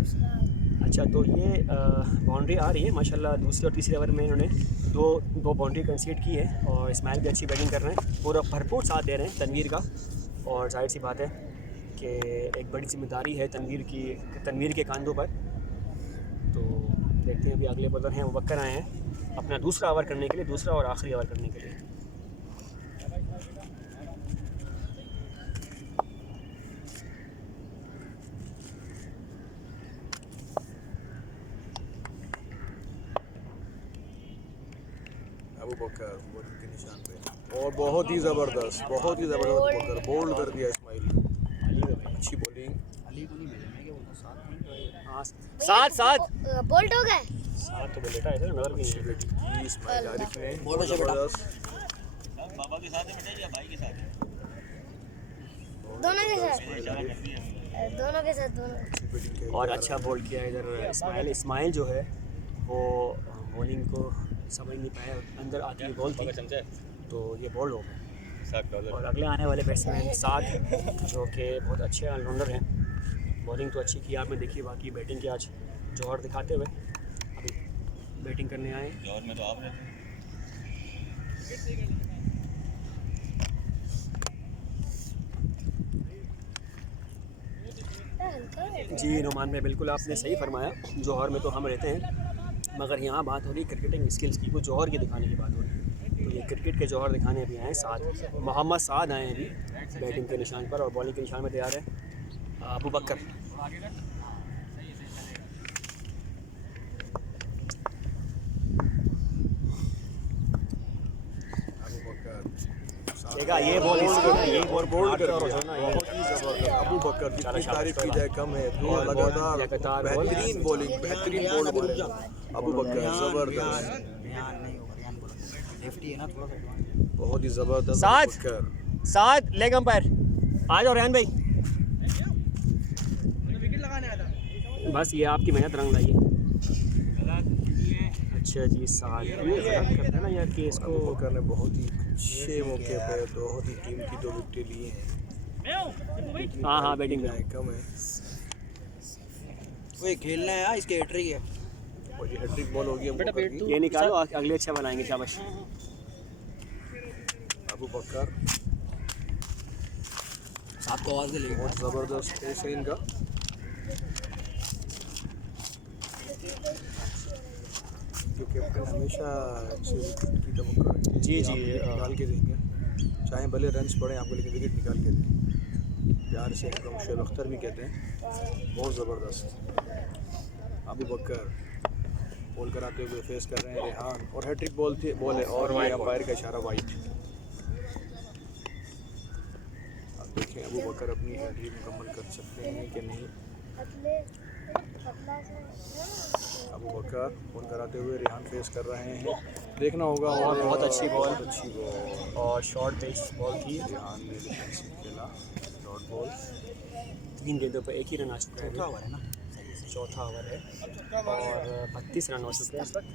अच्छा तो ये बाउंड्री आ रही है माशाल्लाह, दूसरे और तीसरे ओवर में इन्होंने दो बाउंड्री कंसीड की है और इस्माइल भी अच्छी बैटिंग कर रहे हैं, पूरा भरपूर साथ दे रहे हैं तनवीर का। और जाहिर सी बात है कि एक बड़ी जिम्मेदारी है तनवीर के कांधों पर। तो देखते हैं अभी अगले बॉलर हैं मुबक्कर आए हैं अपना दूसरा ओवर करने के लिए, दूसरा और आखिरी ओवर करने के लिए। अबू बकर बॉलिंग के निशान पे और बहुत ही ज़बरदस्त बॉलर, बोल्ड कर दिया इस्माइल। अच्छी बॉलिंग। सात बोल्ट हो गए। तो बेटा ऐसे नजर भी अच्छी नहीं है। बैटिंग की इस्माइल आरिफ ने, बहुत अच्छा बेटा। ज़बरदस्त। बाबा के साथ है बेटा या भाई के साथ है? दोनों के साथ, दोनों के साथ, दोनों। अच्छी बैटिंग खेल और रहा अच्छा बोल किया इधर इस्माइल जो है वो बॉलिंग को समझ नहीं पाया, अंदर आती है बॉल थी तो ये बॉल हो गया। और अगले आने वाले बैट्समैन साथ जो कि बहुत अच्छे ऑलराउंडर हैं, बॉलिंग तो अच्छी की आपने देखी, बाकी बैटिंग के आज जौहर दिखाते हुए अभी बैटिंग करने आए। जौहर में तो आप रहते हैं। जी नुमान में बिल्कुल आपने सही फरमाया, जौहर में तो हम रहते हैं, मगर यहाँ बात हो रही क्रिकेटिंग स्किल्स की, वो जौहर की दिखाने की बात हो रही है। तो ये क्रिकेट के जौहर दिखाने अभी आए साद, मोहम्मद साद आए हैं अभी बैटिंग के निशान पर और बॉलिंग के निशान में तैयार है अबू बकर। देखा ये बॉल इसकी ना, ये बॉल बोल्ड कर बहुत दिया, बहुत ही जबरदस्त। अबू बकर जितनी तारीफ की जाए कम है। दो बॉल लगातार बेहतरीन बॉलिंग, बेहतरीन बॉल बॉलिंग अबू बकर जबरदस्त, रेहान नहीं होगा, रेहान बोला लेफ्टी है ना थोड़ा सा। बहुत ही जबरदस्त साथ। अबू बकर। साथ लेग अंपायर आ जाओ रेहान भाई। बस ये आपकी मेहनत रंग लाई है। अच्छा जी साथ ये करते हैं ना यार कि इसको अबू बकर ने बहुत ही अच्छे मौके पे बहुत ही टीम की 2 विकेट ली हैं। हाँ हाँ बैटिंग जाए कम है। वो खेलना है यार, इसके हैट्रिक है। और ये हैट्रिक बॉल होगी अबू बकर की। ये निकालो, अगले अच्छा बनाएंगे शाबाश। अबू बकर साथ को आवाज़ दे लेगा। बहुत ज़बरदस्त पेस है इनका। जो कैप्टन हमेशा अच्छे विकेट की तवक्को रखते हैं। जी, कि जी, आप विकेट निकाल के देंगे, चाहे भले रन्स पड़े आपको, लेकिन विकेट निकाल के दें। प्यार से इनको शुएब अख्तर भी कहते हैं। बहुत ज़बरदस्त अबू बकर बॉल कराते हुए फेस कर रहे हैं रेहान, और हैट्रिक बॉल है और ये अंपायर का इशारा वाइट। अब देखें अबू बकर अपनी हैट्रिक मुकम्मल कर सकते हैं कि नहीं। अबू बकर बॉल कराते हुए रेहान फेस कर रहे हैं, देखना होगा। और बहुत अच्छी बॉल, अच्छी बॉल और शॉर्ट पेस बॉल थी। रेहान ने डिफेंसिव खेला, शॉर्ट बॉल। 3 गेंदों पर 1 ही रन आ चुका है। चौथा ओवर है ना, चौथा ओवर है और 32 रन हो चुके हैं इस वक्त।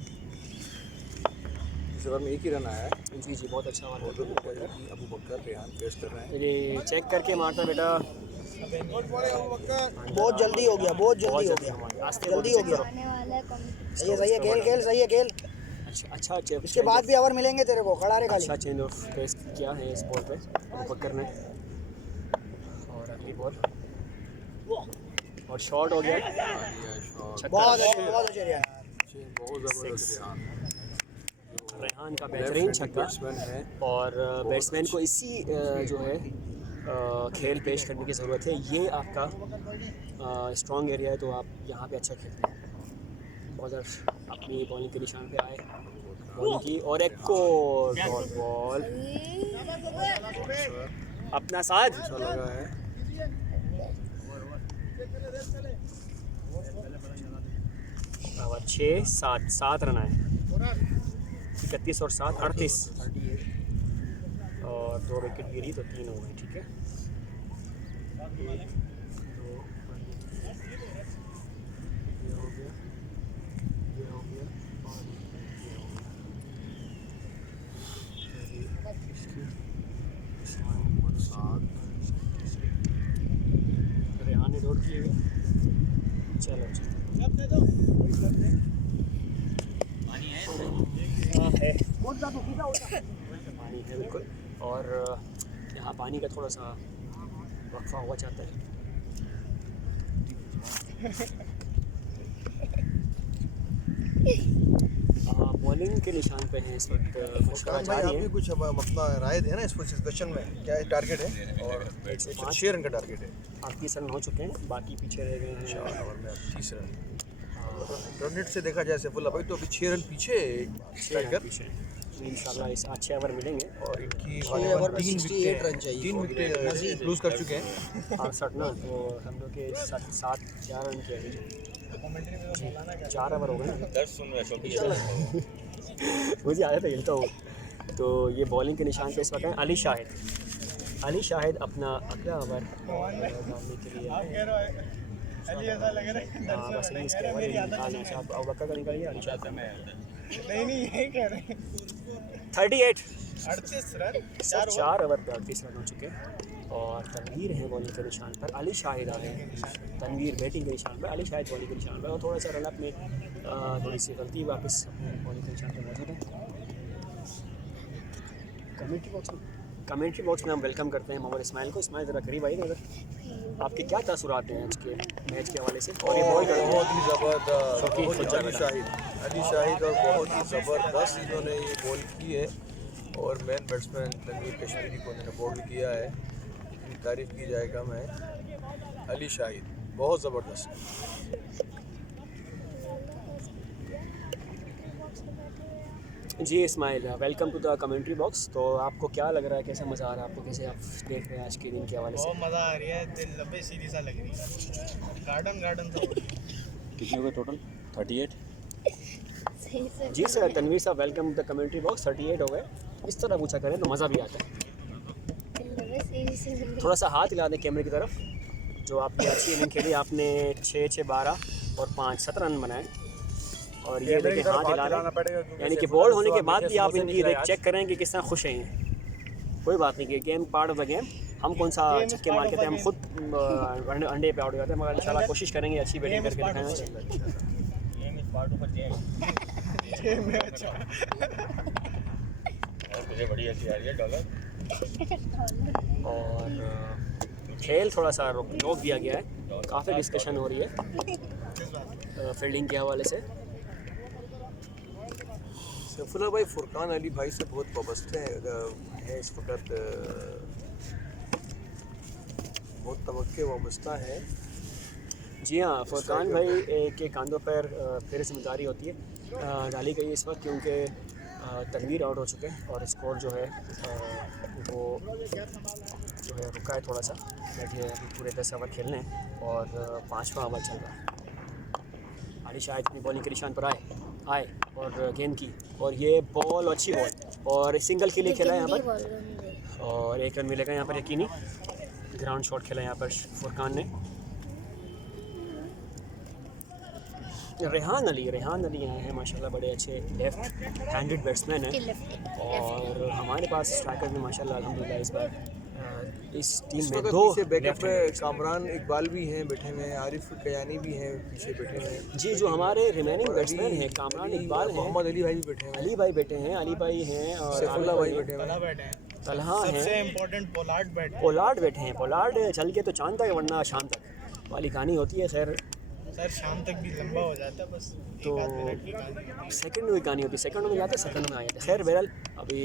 इस ओवर में 1 ही रन आया है। जी जी बहुत अच्छा और 2 ओवर। विकेट अबू बकर रेहान फेस कर रहे हैं। ये चेक करके मारता बेटा, बहुत जल्दी हो गया, बहुत जल्दी हो गया, आस्ते जल्दी हो गया। आने वाला है कम सही है, सही है, खेल खेल, सही है खेल। अच्छा इसके बाद भी ओवर मिलेंगे तेरे को, खड़ा रहे खाली। अच्छा चेंज ऑफ पेस किया है इस बॉल पे अबू बकर ने। और अगली बॉल और शॉट हो गया। छक्का। बहुत अच्छे रियान। बहुत ज़बरदस्त रेहान, रेहान का बेहतरीन छक्का। बैट्समैन है। और बैट्समैन को इसी जो है खेल पेश करने की ज़रूरत है। ये आपका स्ट्रॉन्ग एरिया है, तो आप यहाँ पे अच्छा खेलते हैं। बॉलर अपनी बॉलिंग के निशान पे आए, बॉलिंग की और एक को बॉल अपना साथ अच्छा लगा है। और 6-7 रन आए। 31 और 7 38 और 2 विकेट गिरी तो 3 हो गए। ठीक है, 1 2 ये हो गया, ये हो गया और ये हो गया। रेहान ने दौड़ किए। चलो है पानी है बिल्कुल, और यहाँ पानी का थोड़ा सा वक्फा हुआ चाहता है। बॉलिंग के निशान पे है इस वक्त मुश्किल भाई जारी आप भी है। कुछ अब अपना राय देना इस क्वेश्चन में, क्या टारगेट है? और 106 रन का टारगेट है। 38 रन हो चुके हैं, बाकी पीछे रह गए हैं। 4 ओवर में 30 रन। रन रेट से देखा जाए सैफुल्ला भाई तो अभी 6 रन पीछे टाइगर, पीछे इंशाल्लाह इस अच्छे ओवर मिलेंगे। और इनकी 6 ओवर में 68 रन चाहिए। 3 विकेट लूज कर चुके हैं। 68 ना, तो हम लोग के 7 रन के हैं। 4 ओवर हो गए ना। मुझे आया था हिलता हूँ। तो ये बॉलिंग के निशान पे इस वक्त हैं अली शाहिद अपना अगला ओवर डालने के लिए बस इसके ओवर निकालना चाहता हूँ। अबू बकर का निकालिए, अली शाहिद का 38 सर 4 ओवर पे 38 रन हो चुके हैं। और तनवीर है बॉलिंग के निशान पर, अली शाहिद आ रहे हैं। तनवीर बैटिंग के निशान पर, अली शाहिद बॉलिंग के निशान पर। और थोड़ा सा रन अप में थोड़ी सी गलती वापस अपने बॉलिंग के निशान पर मौजूद है। कमेंट्री बॉक्स में हम वेलकम करते हैं मोहम्मद इस्माइल को। इस्माइल ज़रा करीब आइए नज़र, आपके क्या तासुरात हैं आज के मैच के हवाले से? और ये बॉल करते हैं बहुत ही ज़बरदस्त, शौकीन बहुत ही खुद अली शाहिद और बहुत ही ज़बरदस्त इन्होंने ये बॉल की है। और मेन बैट्समैन तनवीर कश्मीरी को उन्होंने बॉल किया है, इतनी तारीफ़ की जाए कम है। अली शाहिद बहुत ज़बरदस्त। जी Ismail, welcome to the commentary box. तो आपको क्या लग रहा है, कैसा मज़ा आ रहा है आपको, कैसे आप देख रहे हैं आज के दिन के हवाले से? बहुत मज़ा आ रही है, दिल लंबे सीधी सा लग रही है। गार्डन तो कितने हो गए टोटल? 38। सही से जी सर, तनवीर साहब welcome to the commentary box. 38 हो गए। इस तरह पूछा करें तो मज़ा भी आता है। सही से थोड़ा सा हाथ हिला दें कैमरे की तरफ। जो आपकी अच्छी इनिंग खेली आपने, 6-6 12 और 5-7 रन बनाए। और ये देखिए हाथ हिला रहे हैं, यानी कि बॉल होने के बाद भी आप इनकी चेक करें कि किस तरह खुश हैं ये। कोई बात नहीं कि game part of the game. हम कौन सा छक्के मार के थे, हम खुद अंडे पे आउट हो जाते हैं, मगर इंशाल्लाह कोशिश करेंगे अच्छी बैटिंग करके दिखाना। मुझे बड़ी अच्छी आ रही है डॉलर। और खेल थोड़ा सा रोक दिया गया है, काफ़ी डिस्कशन हो रही है फील्डिंग के हवाले से। सैफुल्लाह भाई फुरकान अली भाई से बहुत वाबस्ते हैं इस वक्त, बहुत तवक्के वाबस्ता है। जी हाँ, फुरकान भाई के कंधों पर फिर जिम्मेदारी होती है डाली गई इस वक्त, क्योंकि तनवीर आउट हो चुके हैं और स्कोर जो है वो जो है रुका है थोड़ा सा। देखिए अभी पूरे 10 ओवर खेलने हैं और 5वां ओवर चल रहा है। अली शाहिद अपनी बॉलिंग के निशान पर आए और गेंद की, और ये बॉल अच्छी बॉल और सिंगल के लिए खेला है यहाँ पर, और 1 रन मिलेगा यहाँ पर यकीनी। ग्राउंड शॉट खेला यहाँ पर फुरकान ने। रेहान अली आए हैं माशाल्लाह, बड़े अच्छे लेफ्ट हैंडेड बैट्समैन हैं। और हमारे पास स्ट्राइकर भी माशाल्लाह अल्हम्दुलिल्लाह इस बार इस टीम में 2 बैकअप में कामरान इकबाल भी हैं बैठे हुए हैं, आरिफ कयानी भी हैं पीछे बैठे हुए हैं। जी, जो हमारे रिमेनिंग बैट्समैन हैं, कामरान इकबाल हैं, मोहम्मद अली भाई भी बैठे हैं, अली भाई बैठे हैं, अली भाई हैं और सैफुल्लाह भाई बैठे हैं, तलहा हैं, सबसे इम्पोर्टेंट पोलार्ड बैठे हैं। पोलार्ड चल के तो चांद तक वरना शाम तक वाली कहानी होती है। खैर सर शाम तक भी लंबा हो जाता है, बस तो सेकंड में कहानी होती है, सेकंड में जाते सेकंड में आ जाते। खैर बहरहाल अभी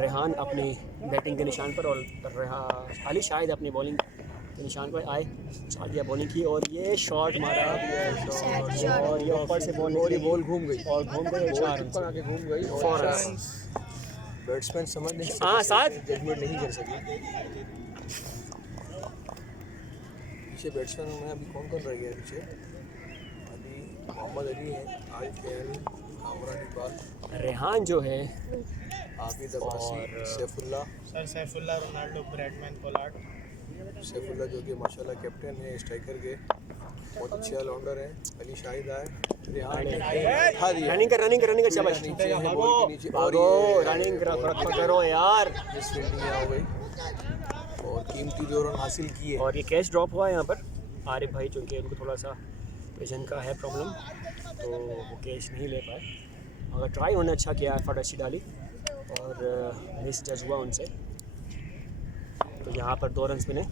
रेहान अपनी बैटिंग के निशान पर और अली शाहिद अपनी बॉलिंग के निशान पर आए, चाल दिया बॉलिंग की और ये शॉट मारा और ये ऊपर से बॉल घूम गई और घूम गई 4 रन ऊपर आके घूम गई और 4 रन। बैट्समैन समझ नहीं हाँ, साथ जजमेंट नहीं कर सके। पीछे बैट्समैन में अभी कौन रह गया पीछे? अभी मोहम्मद अली है, आरिफ कयानी, कामरान इकबाल, रेहान जो है, Abid Abbasi, Saifullah, Ronaldo, Bradman, Pollard. Saifullah जो कि माशाल्लाह कैप्टन है स्ट्राइकर के, बहुत अच्छे ऑलराउंडर हैं। अली शाहिद आए, रेहान ने उठा दिया, रनिंग कर शाबाश, नीचे है बॉल के नीचे और भागो रनिंग करो यार। मिस फील्डिंग हो गई और कीमती 2 रन हासिल किए। और ये कैच ड्रॉप हुआ है यहाँ पर आरिफ भाई, चूँकि उनको थोड़ा सा विजन का है प्रॉब्लम, तो वो कैच नहीं ले पाए, मगर ट्राई उन्होंने अच्छा किया, एफर्ट अच्छी डाली और मिस जज हुआ उनसे। तो यहाँ पर 2 रन मिले।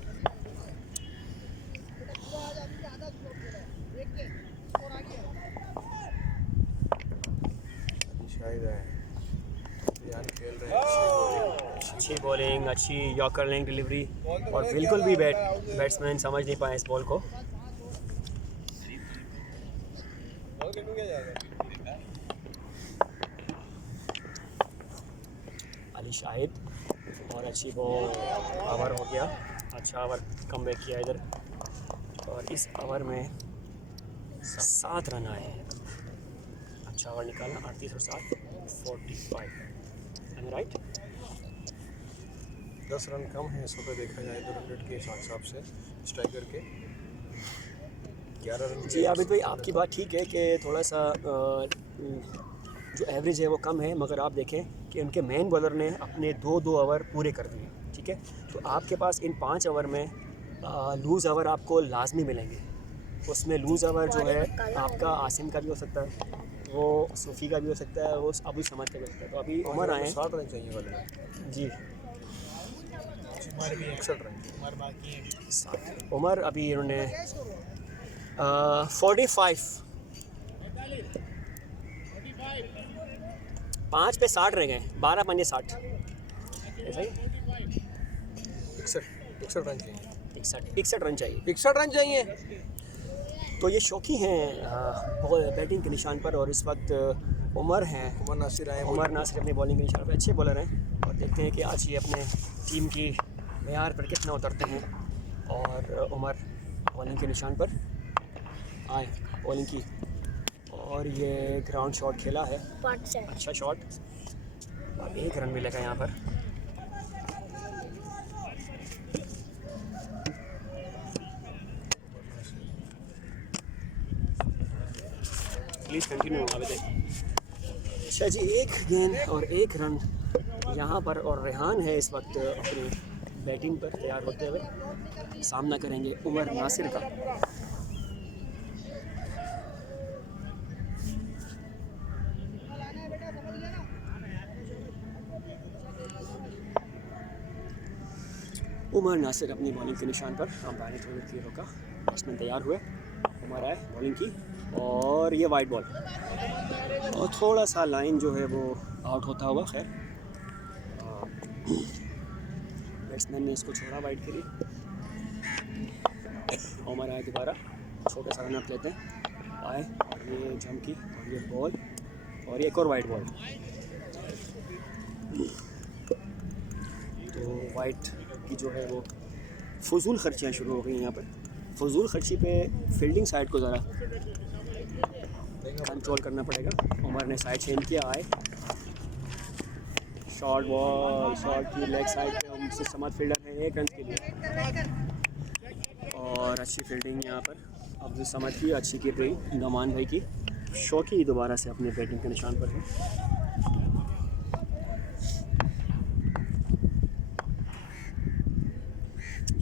शाहिद आए, यार खेल रहे हैं, अच्छी बॉलिंग, अच्छी यॉर्कर लेंथ डिलीवरी और बिल्कुल भी बैट्समैन समझ नहीं पाए इस बॉल को। अली शाहिद और अच्छी बॉल, ओवर हो गया, अच्छा ओवर कम बैक किया इधर और इस ओवर में 7 रन आए हैं। अच्छा ओवर निकाला, 38 और 7 45, एम राइट? 10 रन कम है इस वक्त देखा जाए तो 100 के हिसाब से स्ट्राइकर के 11 रन। जी आबिद भाई, आपकी बात ठीक है कि थोड़ा सा जो एवरेज है वो कम है, मगर आप देखें कि उनके मेन बॉलर ने अपने 2 ओवर पूरे कर दिए, ठीक है? तो आपके पास इन 5 ओवर में लूज़ ओवर आपको लाजमी मिलेंगे। उसमें लूज़ ओवर जो है आपका आसिम का भी हो सकता है, वो सूफ़ी का भी हो सकता है, वो अबू समद का भी हो सकता है। तो अभी उमर आए 60 रन चाहिए वाले जी, उमर भी 61 रन। उमर बाकी है। उमर अभी इन्होंने 45, 5 पे 60 रह गए, 12 पंजे 60, ऐसा ही 61 रन चाहिए, 61 रन चाहिए। 61 रन चाहिए। तो ये शौकी हैं बैटिंग के निशान पर और इस वक्त उमर हैं। उमर नासिर आए। उमर नासिर अपनी बॉलिंग के निशान पर अच्छे बॉलर हैं और देखते हैं कि आज ये अपने टीम की मेयार पर कितना उतरते हैं। और उमर बॉलिंग के निशान पर आए, बॉलिंग की, और ये ग्राउंड शॉट खेला है, अच्छा शॉट। अब 1 रन मिलेगा यहाँ पर। प्लीज़ कंटिन्यू आवेदन। अच्छा जी, 1 गेंद और 1 रन यहाँ पर, और रेहान है इस वक्त अपनी बैटिंग पर तैयार होते हुए, सामना करेंगे उमर नासिर का। उमर नासिर अपनी बॉलिंग के निशान पर। अंपायर ने थोड़ी देर रोका, बैट्समैन तैयार हुए, उमर आए बॉलिंग की, और ये वाइड बॉल, और थोड़ा सा लाइन जो है वो आउट होता हुआ। खैर बैट्समैन ने इसको छोड़ा वाइड के लिए। उमर आए दोबारा, छोटे सा रन अप लेते हैं, आए, और ये झमकी, और ये बॉल, और ये एक और वाइड बॉल। तो वाइड की जो है वो फजूल खर्चियाँ शुरू हो गई यहाँ पर। फजूल खर्ची पे फील्डिंग साइड को ज़रा कंट्रोल करना पड़ेगा। उमर ने साइड चेंज किया, आए, शॉर्ट बॉल, शॉर्ट की लेग साइड पे उनसे समर्थ फील्डर है 1 रन के लिए, और अच्छी फील्डिंग यहाँ पर अब्दुल समद की, अच्छी की रही नमान भाई की। शौकी दोबारा से अपने बैटिंग के निशान पर है।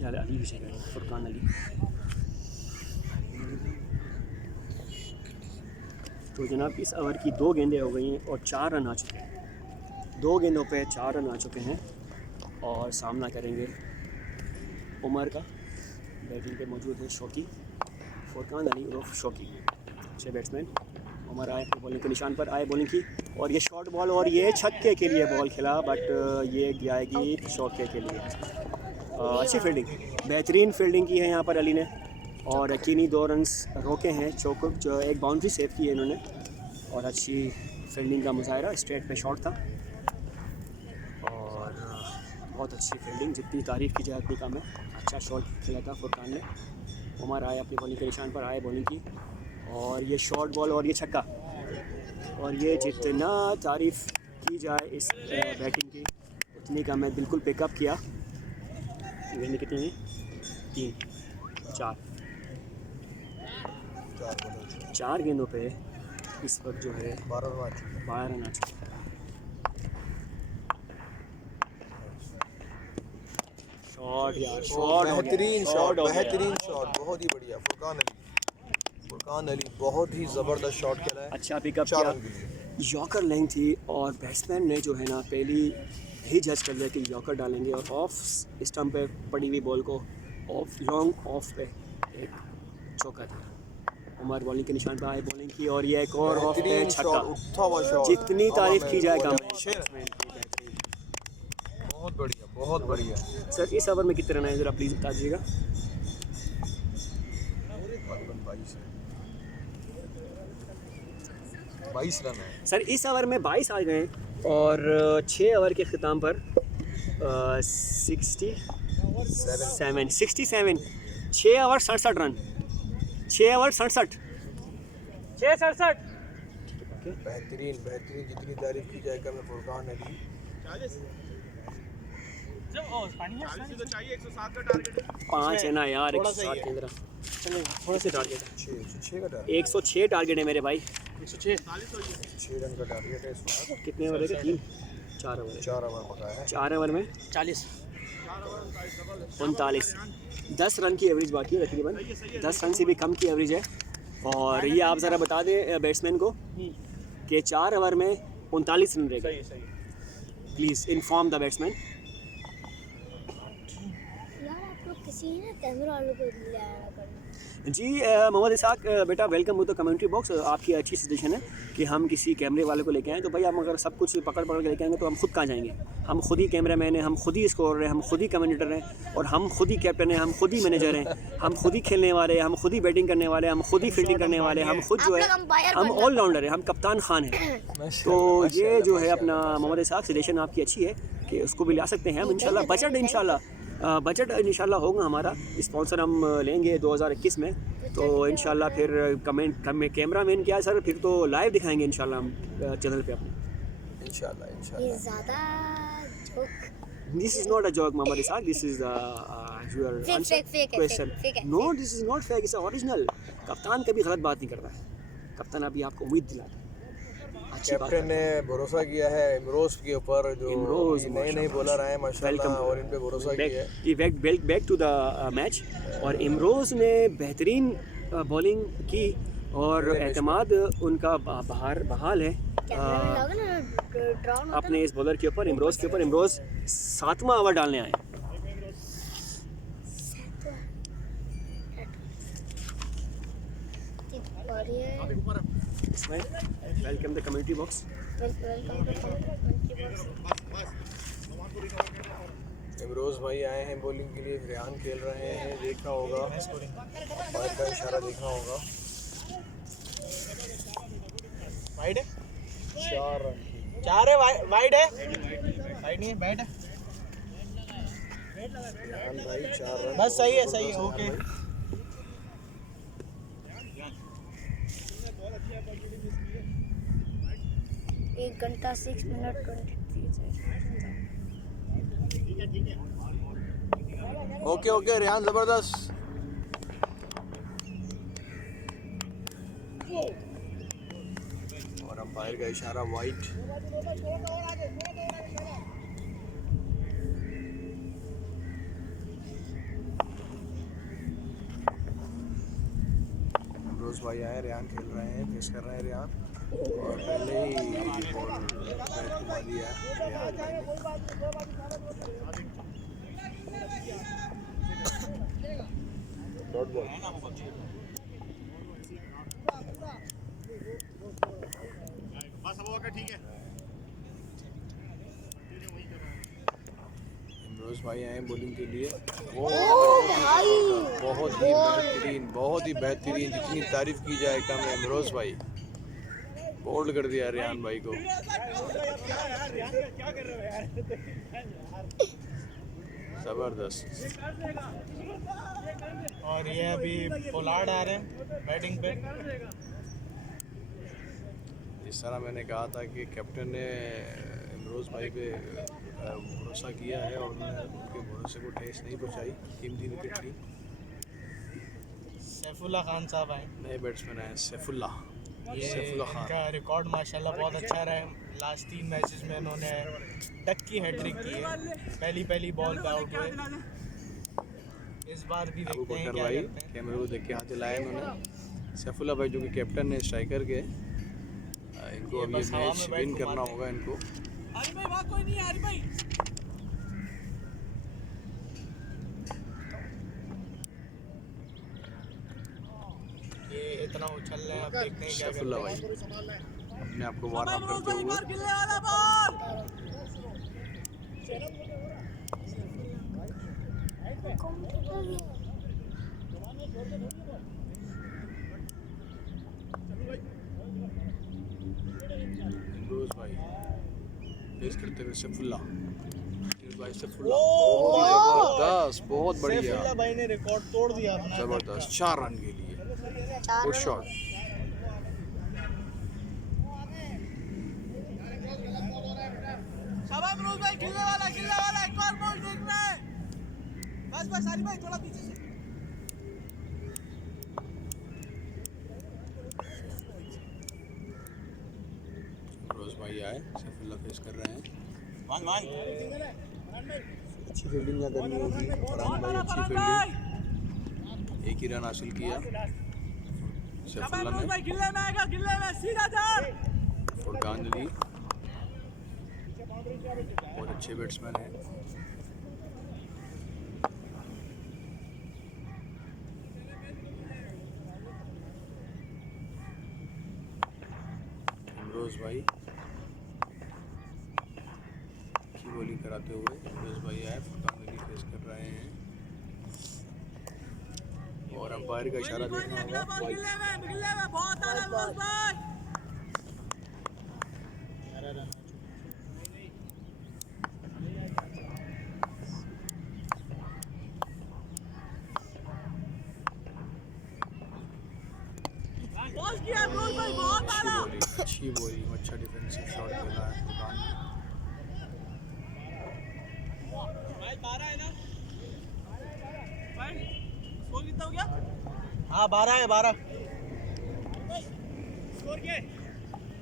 अली भी चाहिए, फुरकान अली। तो जनाब इस ओवर की 2 गेंदें हो गई हैं और 4 रन आ चुके हैं। 2 गेंदों पे 4 रन आ चुके हैं, और सामना करेंगे उमर का। बैटिंग पे मौजूद है शौकी, फुरकान अली उर्फ शौकी, अच्छे बैट्समैन। उमर आए बॉलिंग के निशान पर, आए बॉलिंग की, और ये शॉर्ट बॉल, और ये छक्के के लिए बॉल खेला, बट ये जाएगी चौके के लिए। अच्छी फील्डिंग, बेहतरीन फील्डिंग की है यहाँ पर अली ने, और यकीनी 2 रन्स रोके हैं। चौको जो एक बाउंड्री सेव की है इन्होंने, और अच्छी फील्डिंग का मुजाहरा। स्ट्रेट पे शॉट था, और बहुत अच्छी फील्डिंग, जितनी तारीफ़ की जाए उतनी कम है। अच्छा शॉट खेला था फुरकान ने। उमर आए अपनी बॉलिंग के निशान पर, आए बॉलिंग की, और ये शॉर्ट बॉल, और ये छक्का, और ये जितना तारीफ़ की जाए इस बैटिंग की उतनी कम है। बिल्कुल पिकअप किया। गेंदें कितनी हैं? 3 4 4 गेंदों पे इस वक्त जो है 12 रन आ चुके हैं। शॉट यार, शॉट, बेहतरीन शॉट, बेहतरीन शॉट, बहुत ही बढ़िया। फुरकान अली बहुत ही ज़बरदस्त शॉट खेला है, अच्छा पिकअप किया। यॉर्कर लेंथ थी, और बैट्समैन ने जो है ना पहली ही जज कर लिया कि यॉर्कर डालेंगे, और ऑफ स्टंप पे पड़ी हुई बॉल को ऑफ, लॉन्ग ऑफ पे एक चौका था। उमर बॉलिंग के निशान पर आए, बॉलिंग की, और ये एक और ऑफ पे छक्का। जितनी तारीफ की जाए कम है। बहुत बढ़िया, बहुत बढ़िया। सर इस ओवर में कितने रन आए ज़रा प्लीज़ बता दीजिएगा। 22 रन है सर इस ओवर में 22 आ गए, और 6 ओवर के ख़त्म पर 67 6 ओवर 67 रन, 6 ओवर 67 बेहतरीन, जितनी तारीफ की जाए कम है। फुरकान अली 5 है ना यार, 107 के अंदर थोड़ा सा टारगेट है। 106 टारगेट है मेरे भाई। 6 रन का टारगेट है इस वक्त। कितने ओवर है? 3 4 ओवर 4 ओवर पका है। 4 ओवर में 40 39 10 रन की एवरेज बाकी है तकरीबन, 10 रन से भी कम की एवरेज है। और ये आप ज़रा बता दें बैट्समैन को कि 4 ओवर में 39 रन रहेगा। Please inform the batsman. यार आप लोग किस ऐसी ही ना कैमरा वालों को ले आना पड़ेगा। जी मोहम्मद इसाक बेटा वेलकम हो तो कमेंट्री बॉक्स। आपकी अच्छी सजेशन है कि हम किसी कैमरे वाले को लेके आएँ, तो भाई हम अगर सब कुछ पकड़ के लेके आएंगे तो हम खुद कहाँ जाएंगे। हम खुद ही कैमरा मैन हैं, हम खुद ही स्कोर हैं, हम खुद ही कमेंटेटर हैं, और हम खुद ही कैप्टन हैं, हम खुद ही मैनेजर हैं, हम खुद ही खेलने वाले, हम खुद ही बैटिंग करने वाले, हम खुद ही फील्डिंग करने वाले, हम खुद जो है हम ऑलराउंडर हैं, हम कप्तान खान हैं। तो ये जो है अपना मोहम्मद इसाक सजेशन आपकी अच्छी है कि उसको भी ला सकते हैं हम इंशाल्लाह। बजट इंशाल्लाह होगा हमारा, स्पॉन्सर हम लेंगे 2021 में, तो इंशाल्लाह फिर कैमरा मैन क्या सर, फिर तो लाइव दिखाएंगे इंशाल्लाह हम चैनल पे अपने इंशाल्लाह। ये ज़्यादा joke This is not a joke, Mohammad Isaaq. This is your answer question. No, this is not fake. It's original. कप्तान कभी गलत बात नहीं करता है। कप्तान अभी आपको उम्मीद दिलाता है। अच्छी बात कैप्टन ने भरोसा किया है इमरोज के ऊपर, जो नए बॉलर आए माशाल्लाह, और इन पे भरोसा किया है। बैक टू द मैच, और इमरोज ने बेहतरीन बॉलिंग की और एतमाद उनका बहाल है अपने इस बॉलर के ऊपर, इमरोज के ऊपर। इमरोज 7वां ओवर डालने आए। Welcome the community box. Imroz भाई आए हैं बॉलिंग के लिए, रेहान खेल रहे हैं, देखा होगा अंपायर का इशारा देखा होगा। वाइड है, 4 रन की। 4 है, वाइड है, वाइड नहीं है, बैट है, रेहान भाई 4 रन। बस सही है, ओके। 1 घंटा 6 मिनट 23 ओके रेहान जबरदस्त। और अंपायर का इशारा वाइड। इमरोज भाई आए, रेहान खेल रहे हैं, फेस कर रहे हैं रेहान, और पहले ही बॉल बैट घुमा दिया रेहान भाई ने। Dot ball. इमरोज भाई आए बॉलिंग के लिए, बहुत ही बेहतरीन, जितनी तारीफ की जाए कम है। इमरोज भाई बोल्ड कर दिया रेहान भाई को। जबरदस्त। और ये अभी पोलार्ड आ रहे हैं बैटिंग पे। जिस तरह मैंने कहा था कि कैप्टन ने इमरोज भाई पे भरोसा किया है और उन्होंने उनके भरोसे को ठेस नहीं पहुंचाई। कीमती विकेट ली। सैफुल्ला खान साहब आए, नए बैट्समैन आए सैफुल्ला खान। इनका रिकॉर्ड माशाल्लाह बहुत अच्छा रहा है। लास्ट 3 मैचेस में इन्होंने डक की हैट्रिक की है, पहली बॉल पे आउट हुए। इस बार भी देखते हैं क्या करते हैं। कैमरे को देख के हाथ हिलाया इन्होंने। सैफुल्ला भाई जो कि कैप्टन है स्ट्राइकर के, इनको अब ये मैच विन करना होगा इनको। ये इतना उछल रहे हैं, अब देखते हैं क्या सैफुल्ला करते भाई हैं। अपने आप को वार्म अप करते हुए। इमरोज भाई फेस करते हुए सैफुल्ला भाई। सैफुल्ला जबरदस्त, बहुत बढ़िया, सैफुल्ला भाई ने रिकॉर्ड तोड़ दिया अपना। जबरदस्त 4 रन के लिए गुड शॉट। शाबाश इमरोज भाई, खेलने वाला एक और बॉल देखना है। बस सारी भाई थोड़ा पीछे से। इमरोज भाई आए, सैफुल्ला फेस कर रहे हैं। अच्छी फील्डिंग ना करनी होगी। फरहान भाई अच्छी फील्डिंग, एक ही रन हासिल किया सैफुल्ला ने। फुरकान अली बहुत अच्छे बैट्समैन हैं। फिरोज भाई की बॉलिंग कराते हुए फिरोज भाई आए, फुरकान अली फेस कर रहे हैं और अंपायर का इशारा देखना होगा। अच्छी बॉलिंग, अच्छा डिफेंसिव शॉट खेला है फुरकान ने। हाँ 12 है 12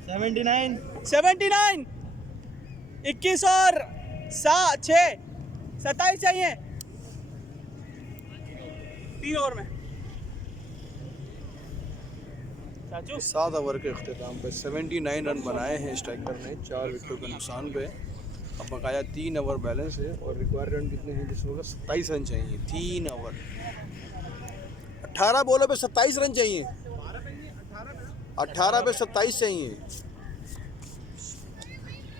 79 21 और 6 27 चाहिए 3 ओवर में। 7 ओवर के अख्ताम पे 79 रन बनाए हैं स्ट्राइकर ने 4 विकेटों के नुकसान पे। अब बकाया 3 ओवर बैलेंस है और रिक्वायर्ड रन कितने हैं जिसमें 27 रन चाहिए। 3 ओवर 18 बॉलों पे 27 रन चाहिए। 18 पे 27 चाहिए।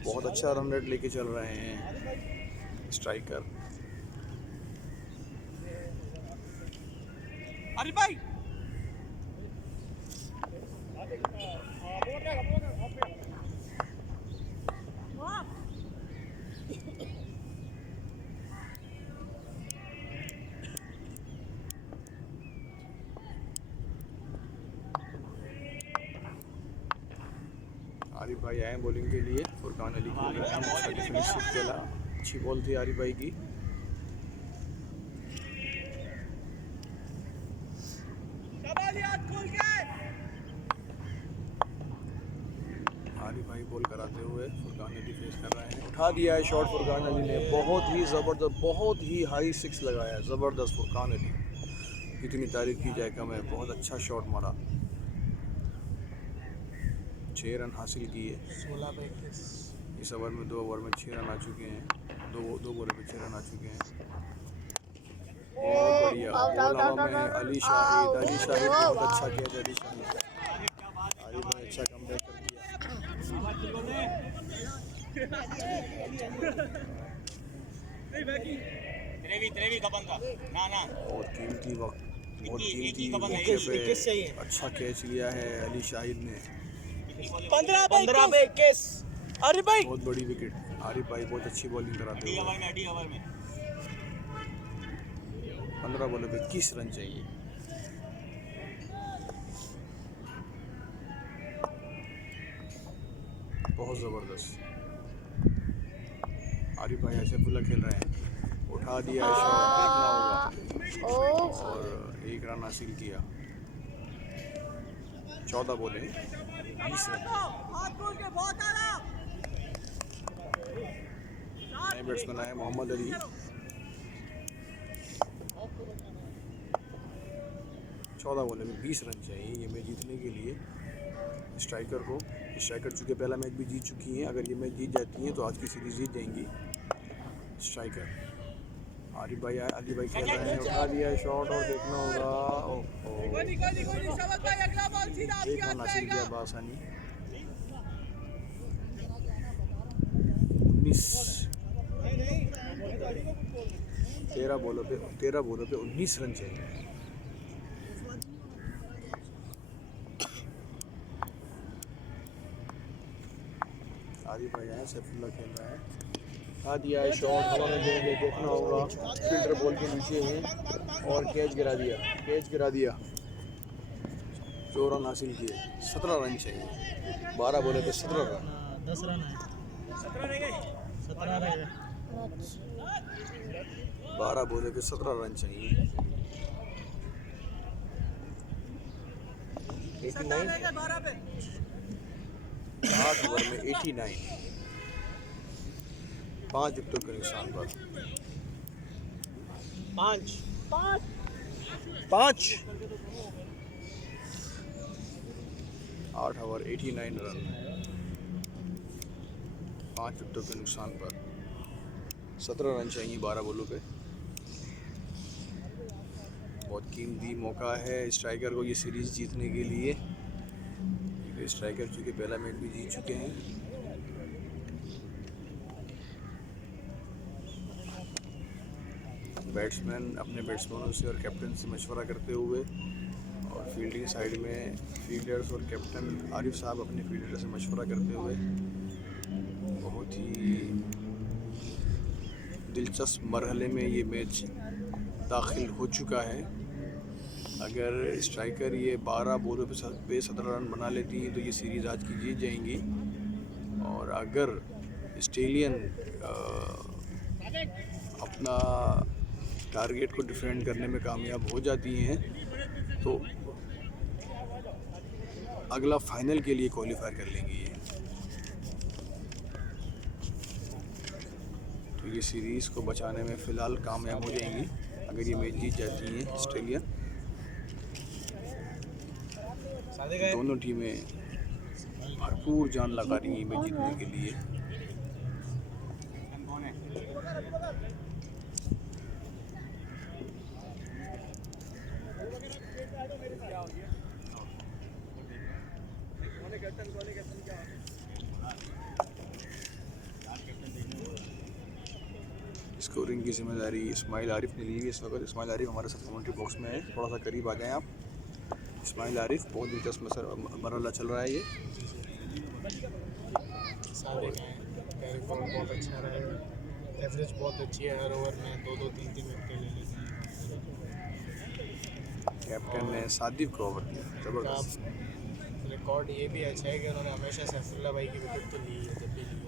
बहुत अच्छा रन रेट लेके चल रहे हैं स्ट्राइकर। अरे भाई आरिफ भाई आए बॉलिंग के लिए। फुरकान अली खेल रहे हैं, अच्छा डिफेंसिव खेला, अच्छी बॉल थी आरिफ भाई की। आरिफ भाई बॉल कराते हुए फुरकान अली फेस कर रहे हैं। उठा दिया है शॉट फुरकान अली ने, बहुत ही ज़बरदस्त, बहुत ही हाई 6 लगाया, ज़बरदस्त फुरकान अली, कितनी तारीफ की जाए कम है। बहुत अच्छा शॉट मारा। 6 रन हासिल किए 16 पे 21 इस ओवर में। 2 ओवर में 6 रन आ चुके हैं। दो बॉल पे 6 रन आ चुके हैं। बहुत बढ़िया बॉल हवा में। अली शाहिद बहुत अच्छा किया। अली शाहिद आरिफ भाई अच्छा कमबैक कर दिया। और कीमती वक्त, बहुत कीमती मौके पे अच्छा कैच लिया है अली शाहिद ने। 15 पे 21 अरे भाई बहुत बड़ी विकेट। आरिफ भाई बहुत अच्छी बॉलिंग कराते हुए। 15 बॉलों पे 21 रन चाहिए। बहुत ज़बरदस्त। आरिफ भाई ऐसे फुल्ला खेल रहे हैं। उठा दिया शॉट, देखना होगा और 1 रन हासिल किया। 14 बॉले 20 रन। नए बैट्समैन आए मोहम्मद अली। 14 बॉले में 20 रन चाहिए ये मैच जीतने के लिए स्ट्राइकर को। स्ट्राइकर चूँकि पहला मैच भी जीत चुकी हैं, अगर ये मैच जीत जाती हैं तो आज की सीरीज जीत जाएंगी स्ट्राइकर। आरिफ भाई अली भाई खेल रहे हैं। उठा दिया है शॉट और देखना होगा। एक रन हासिल किया बासानी। 13 बॉलों पे 19 रन चाहिए। आरिफ भाई आए, सैफुल्ला खेल रहा है। उठा दिया है शॉट, हवा में देंगे, देखना होगा। फील्डर बॉल के नीचे है और कैच गिरा दिया। 4 रन हासिल किए। 17 रन चाहिए। 12 बॉलों पे 17 रन। 10 रन है 17 रह गए 12 बॉलों पे 17 रन चाहिए। 89 8 ओवर में 89। 5 विकेटों के नुकसान पर 5 8 ओवर 89 रन। 5 विकेटों के नुकसान पर 17 रन चाहिए 12 बॉलों पे। बहुत कीमती मौका है स्ट्राइकर को ये सीरीज़ जीतने के लिए। स्ट्राइकर चूँकि पहला मैच भी जीत चुके हैं। बैट्समैन अपने बैट्समैनों से और कैप्टन से मशवरा करते हुए, और फील्डिंग साइड में फील्डर्स और कैप्टन आरिफ साहब अपने फील्डर से मशवरा करते हुए बहुत ही दिलचस्प मरहले में ये मैच दाखिल हो चुका है। अगर स्ट्राइकर ये 12 बॉलों पे 17 रन बना लेती हैं तो ये सीरीज़ आज की जीत जाएंगी, और अगर ऑस्ट्रेलियन अपना टारगेट को डिफेंड करने में कामयाब हो जाती हैं तो अगला फाइनल के लिए क्वालिफाई कर लेंगी ये। तो ये सीरीज़ को बचाने में फ़िलहाल कामयाब हो जाएंगी अगर ये मैच जीत जाती हैं ऑस्ट्रेलियन। दोनों टीमें भरपूर जान लगा रही हैं मैच जीतने के लिए। स्कोरिंग की जिम्मेदारी इस्माइल आरिफ ने ली है इस वक्त। इस्माइल आरिफ हमारे साथ कमेंट्री बॉक्स में है, थोड़ा सा करीब आ जाएं आप। इस्माइल आरिफ, बहुत दिलचस्प मरहला चल रहा है ये। बहुत अच्छा रहा है, एवरेज बहुत अच्छी है, हर ओवर में 2-2 3-3 विकेट ले लेते हैं। कैप्टन ने सादिक को ओवर दिया, ज़बरदस्त। रिकॉर्ड ये भी अच्छा है कि उन्होंने हमेशा सैफुल्लाह भाई की विकेट तो ली है जब भी ली है।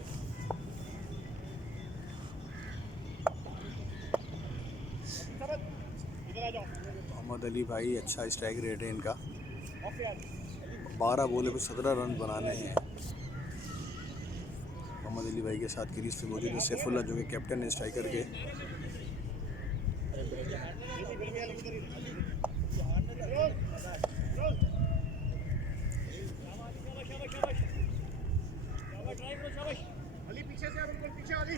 मोहम्मद अली भाई, अच्छा स्ट्राइक रेट है इनका, 12 बॉलों पे 17 रन बनाने हैं। मोहम्मद अली भाई के साथ क्रीज पे मौजूद है सैफुल्लाह जो कि कैप्टन है स्ट्राइकर के। अली पीछे से, बिल्कुल पीछे अली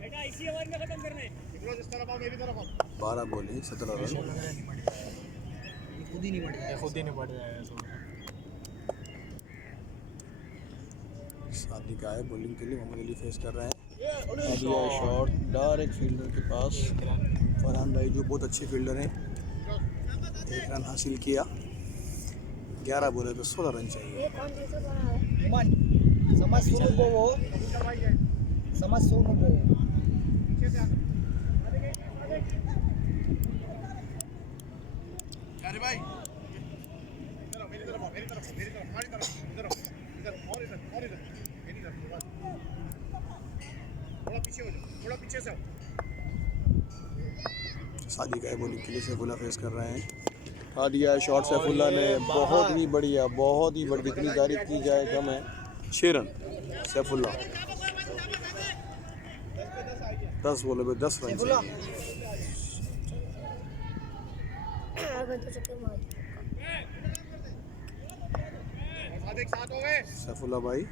बेटा, इसी ओवर में खत्म करने। फिरोज इस तरफ आओ, मेरी तरफ आओ। 12 बॉल है 17 रन। खुद ही नहीं बढ़ जाएगा, खुद ही नहीं बढ़ जाएगा। सादिक आए बॉलिंग के लिए, मोहम्मद अली फेस कर रहे हैं। दिया शॉट डायरेक्ट फील्डर के पास। फरहान भाई जो बहुत अच्छे फील्डर हैं, 1 रन हासिल किया। 11 बॉलों पे 16 रन चाहिए। ये कौन सा बना है? समझ सोनू को वो, समझ सोनू को। अरे भाई इधर आओ, मेरी तरफ आओ, मेरी तरफ, मेरी तरफ, हमारी तरफ, इधर आओ, इधर और इधर और इधर, मेरी तरफ। थोड़ा पीछे हो जाओ, थोड़ा पीछे से आओ। सादिक आए बॉलिंग के लिए, सैफुल्लाह फेस कर रहे हैं। हाँ दिया है शॉट सैफुल्लाह ने, बहुत ही बढ़िया, बहुत ही बढ़िया, जितनी तारीफ की जाए कम है। 6 रन सैफुल्लाह, 10 बॉलों पे 10 रन चाहिए। अगर तो चक्कर मार सादिक साथ हो गए। सैफुल्लाह भाई,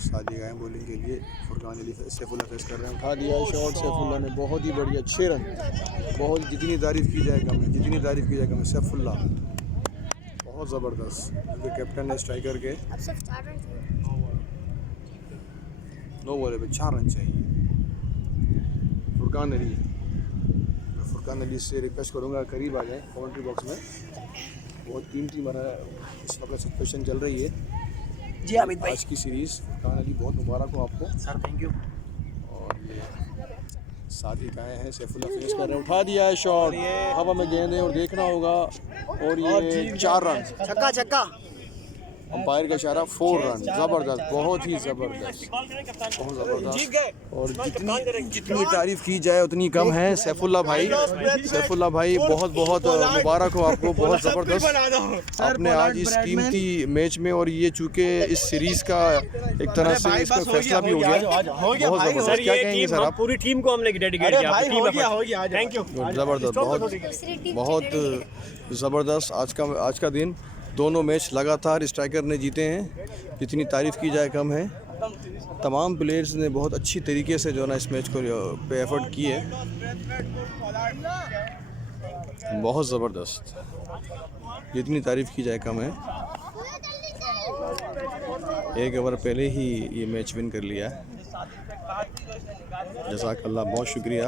सादिक आए बॉलिंग के लिए, फुरकान अली सैफुल्लाह फेस कर रहे हैं। उठा दिया शॉट सैफुल्लाह ने, बहुत ही बढ़िया, 6 रन। बहुत, जितनी तारीफ की जाए कम है, जितनी तारीफ की जाए कम है। सैफुल्लाह बहुत ज़बरदस्त, क्योंकि कैप्टन है स्ट्राइकर के। अब सिर्फ 4 रन चाहिए। 9 बॉलों पे 4 रन चाहिए। फुरकान अली, मैं फुरकान अली से रिक्वेस्ट करूँगा करीब आ जाएँ कमेंट्री बॉक्स में। बहुत कीमती मरा इस वक्त सिचुएशन चल रही है जी हामिद भाई। आज की सीरीज़। फुरकान अली बहुत मुबारक हो आपको सर, थैंक यू। और ये सादिक आए हैं, सैफुल्लाह फेस कर रहे हैं। उठा दिया है शॉट, हवा में गेंद है और देखना होगा। और ये 4 रन, छक्का छक्का। अंपायर का इशारा 4 रन। ज़बरदस्त, बहुत ही ज़बरदस्त, बहुत ज़बरदस्त। और जितनी तारीफ़ की जाए उतनी कम है। सैफुल्लाह भाई, सैफुल्लाह भाई बहुत बहुत मुबारक हो आपको, बहुत ज़बरदस्त आपने आज इस कीमती मैच में। और ये चूँकि इस सीरीज़ का एक तरह से इसका फैसला भी हो गया, बहुत ज़बरदस्त। क्या कहेंगे सर आप? पूरी टीम को हमने डेडिकेट किया, थैंक यू। ज़बरदस्त, बहुत ज़बरदस्त आज का दिन। दोनों मैच लगातार स्ट्राइकर ने जीते हैं, जितनी तारीफ़ की जाए कम है। तमाम प्लेयर्स ने बहुत अच्छी तरीके से जो है ना इस मैच को पे एफर्ट किए। बहुत ज़बरदस्त, जितनी तारीफ़ की जाए कम है। एक ओवर पहले ही ये मैच विन कर लिया है। जज़ाकल्लाह, बहुत शुक्रिया।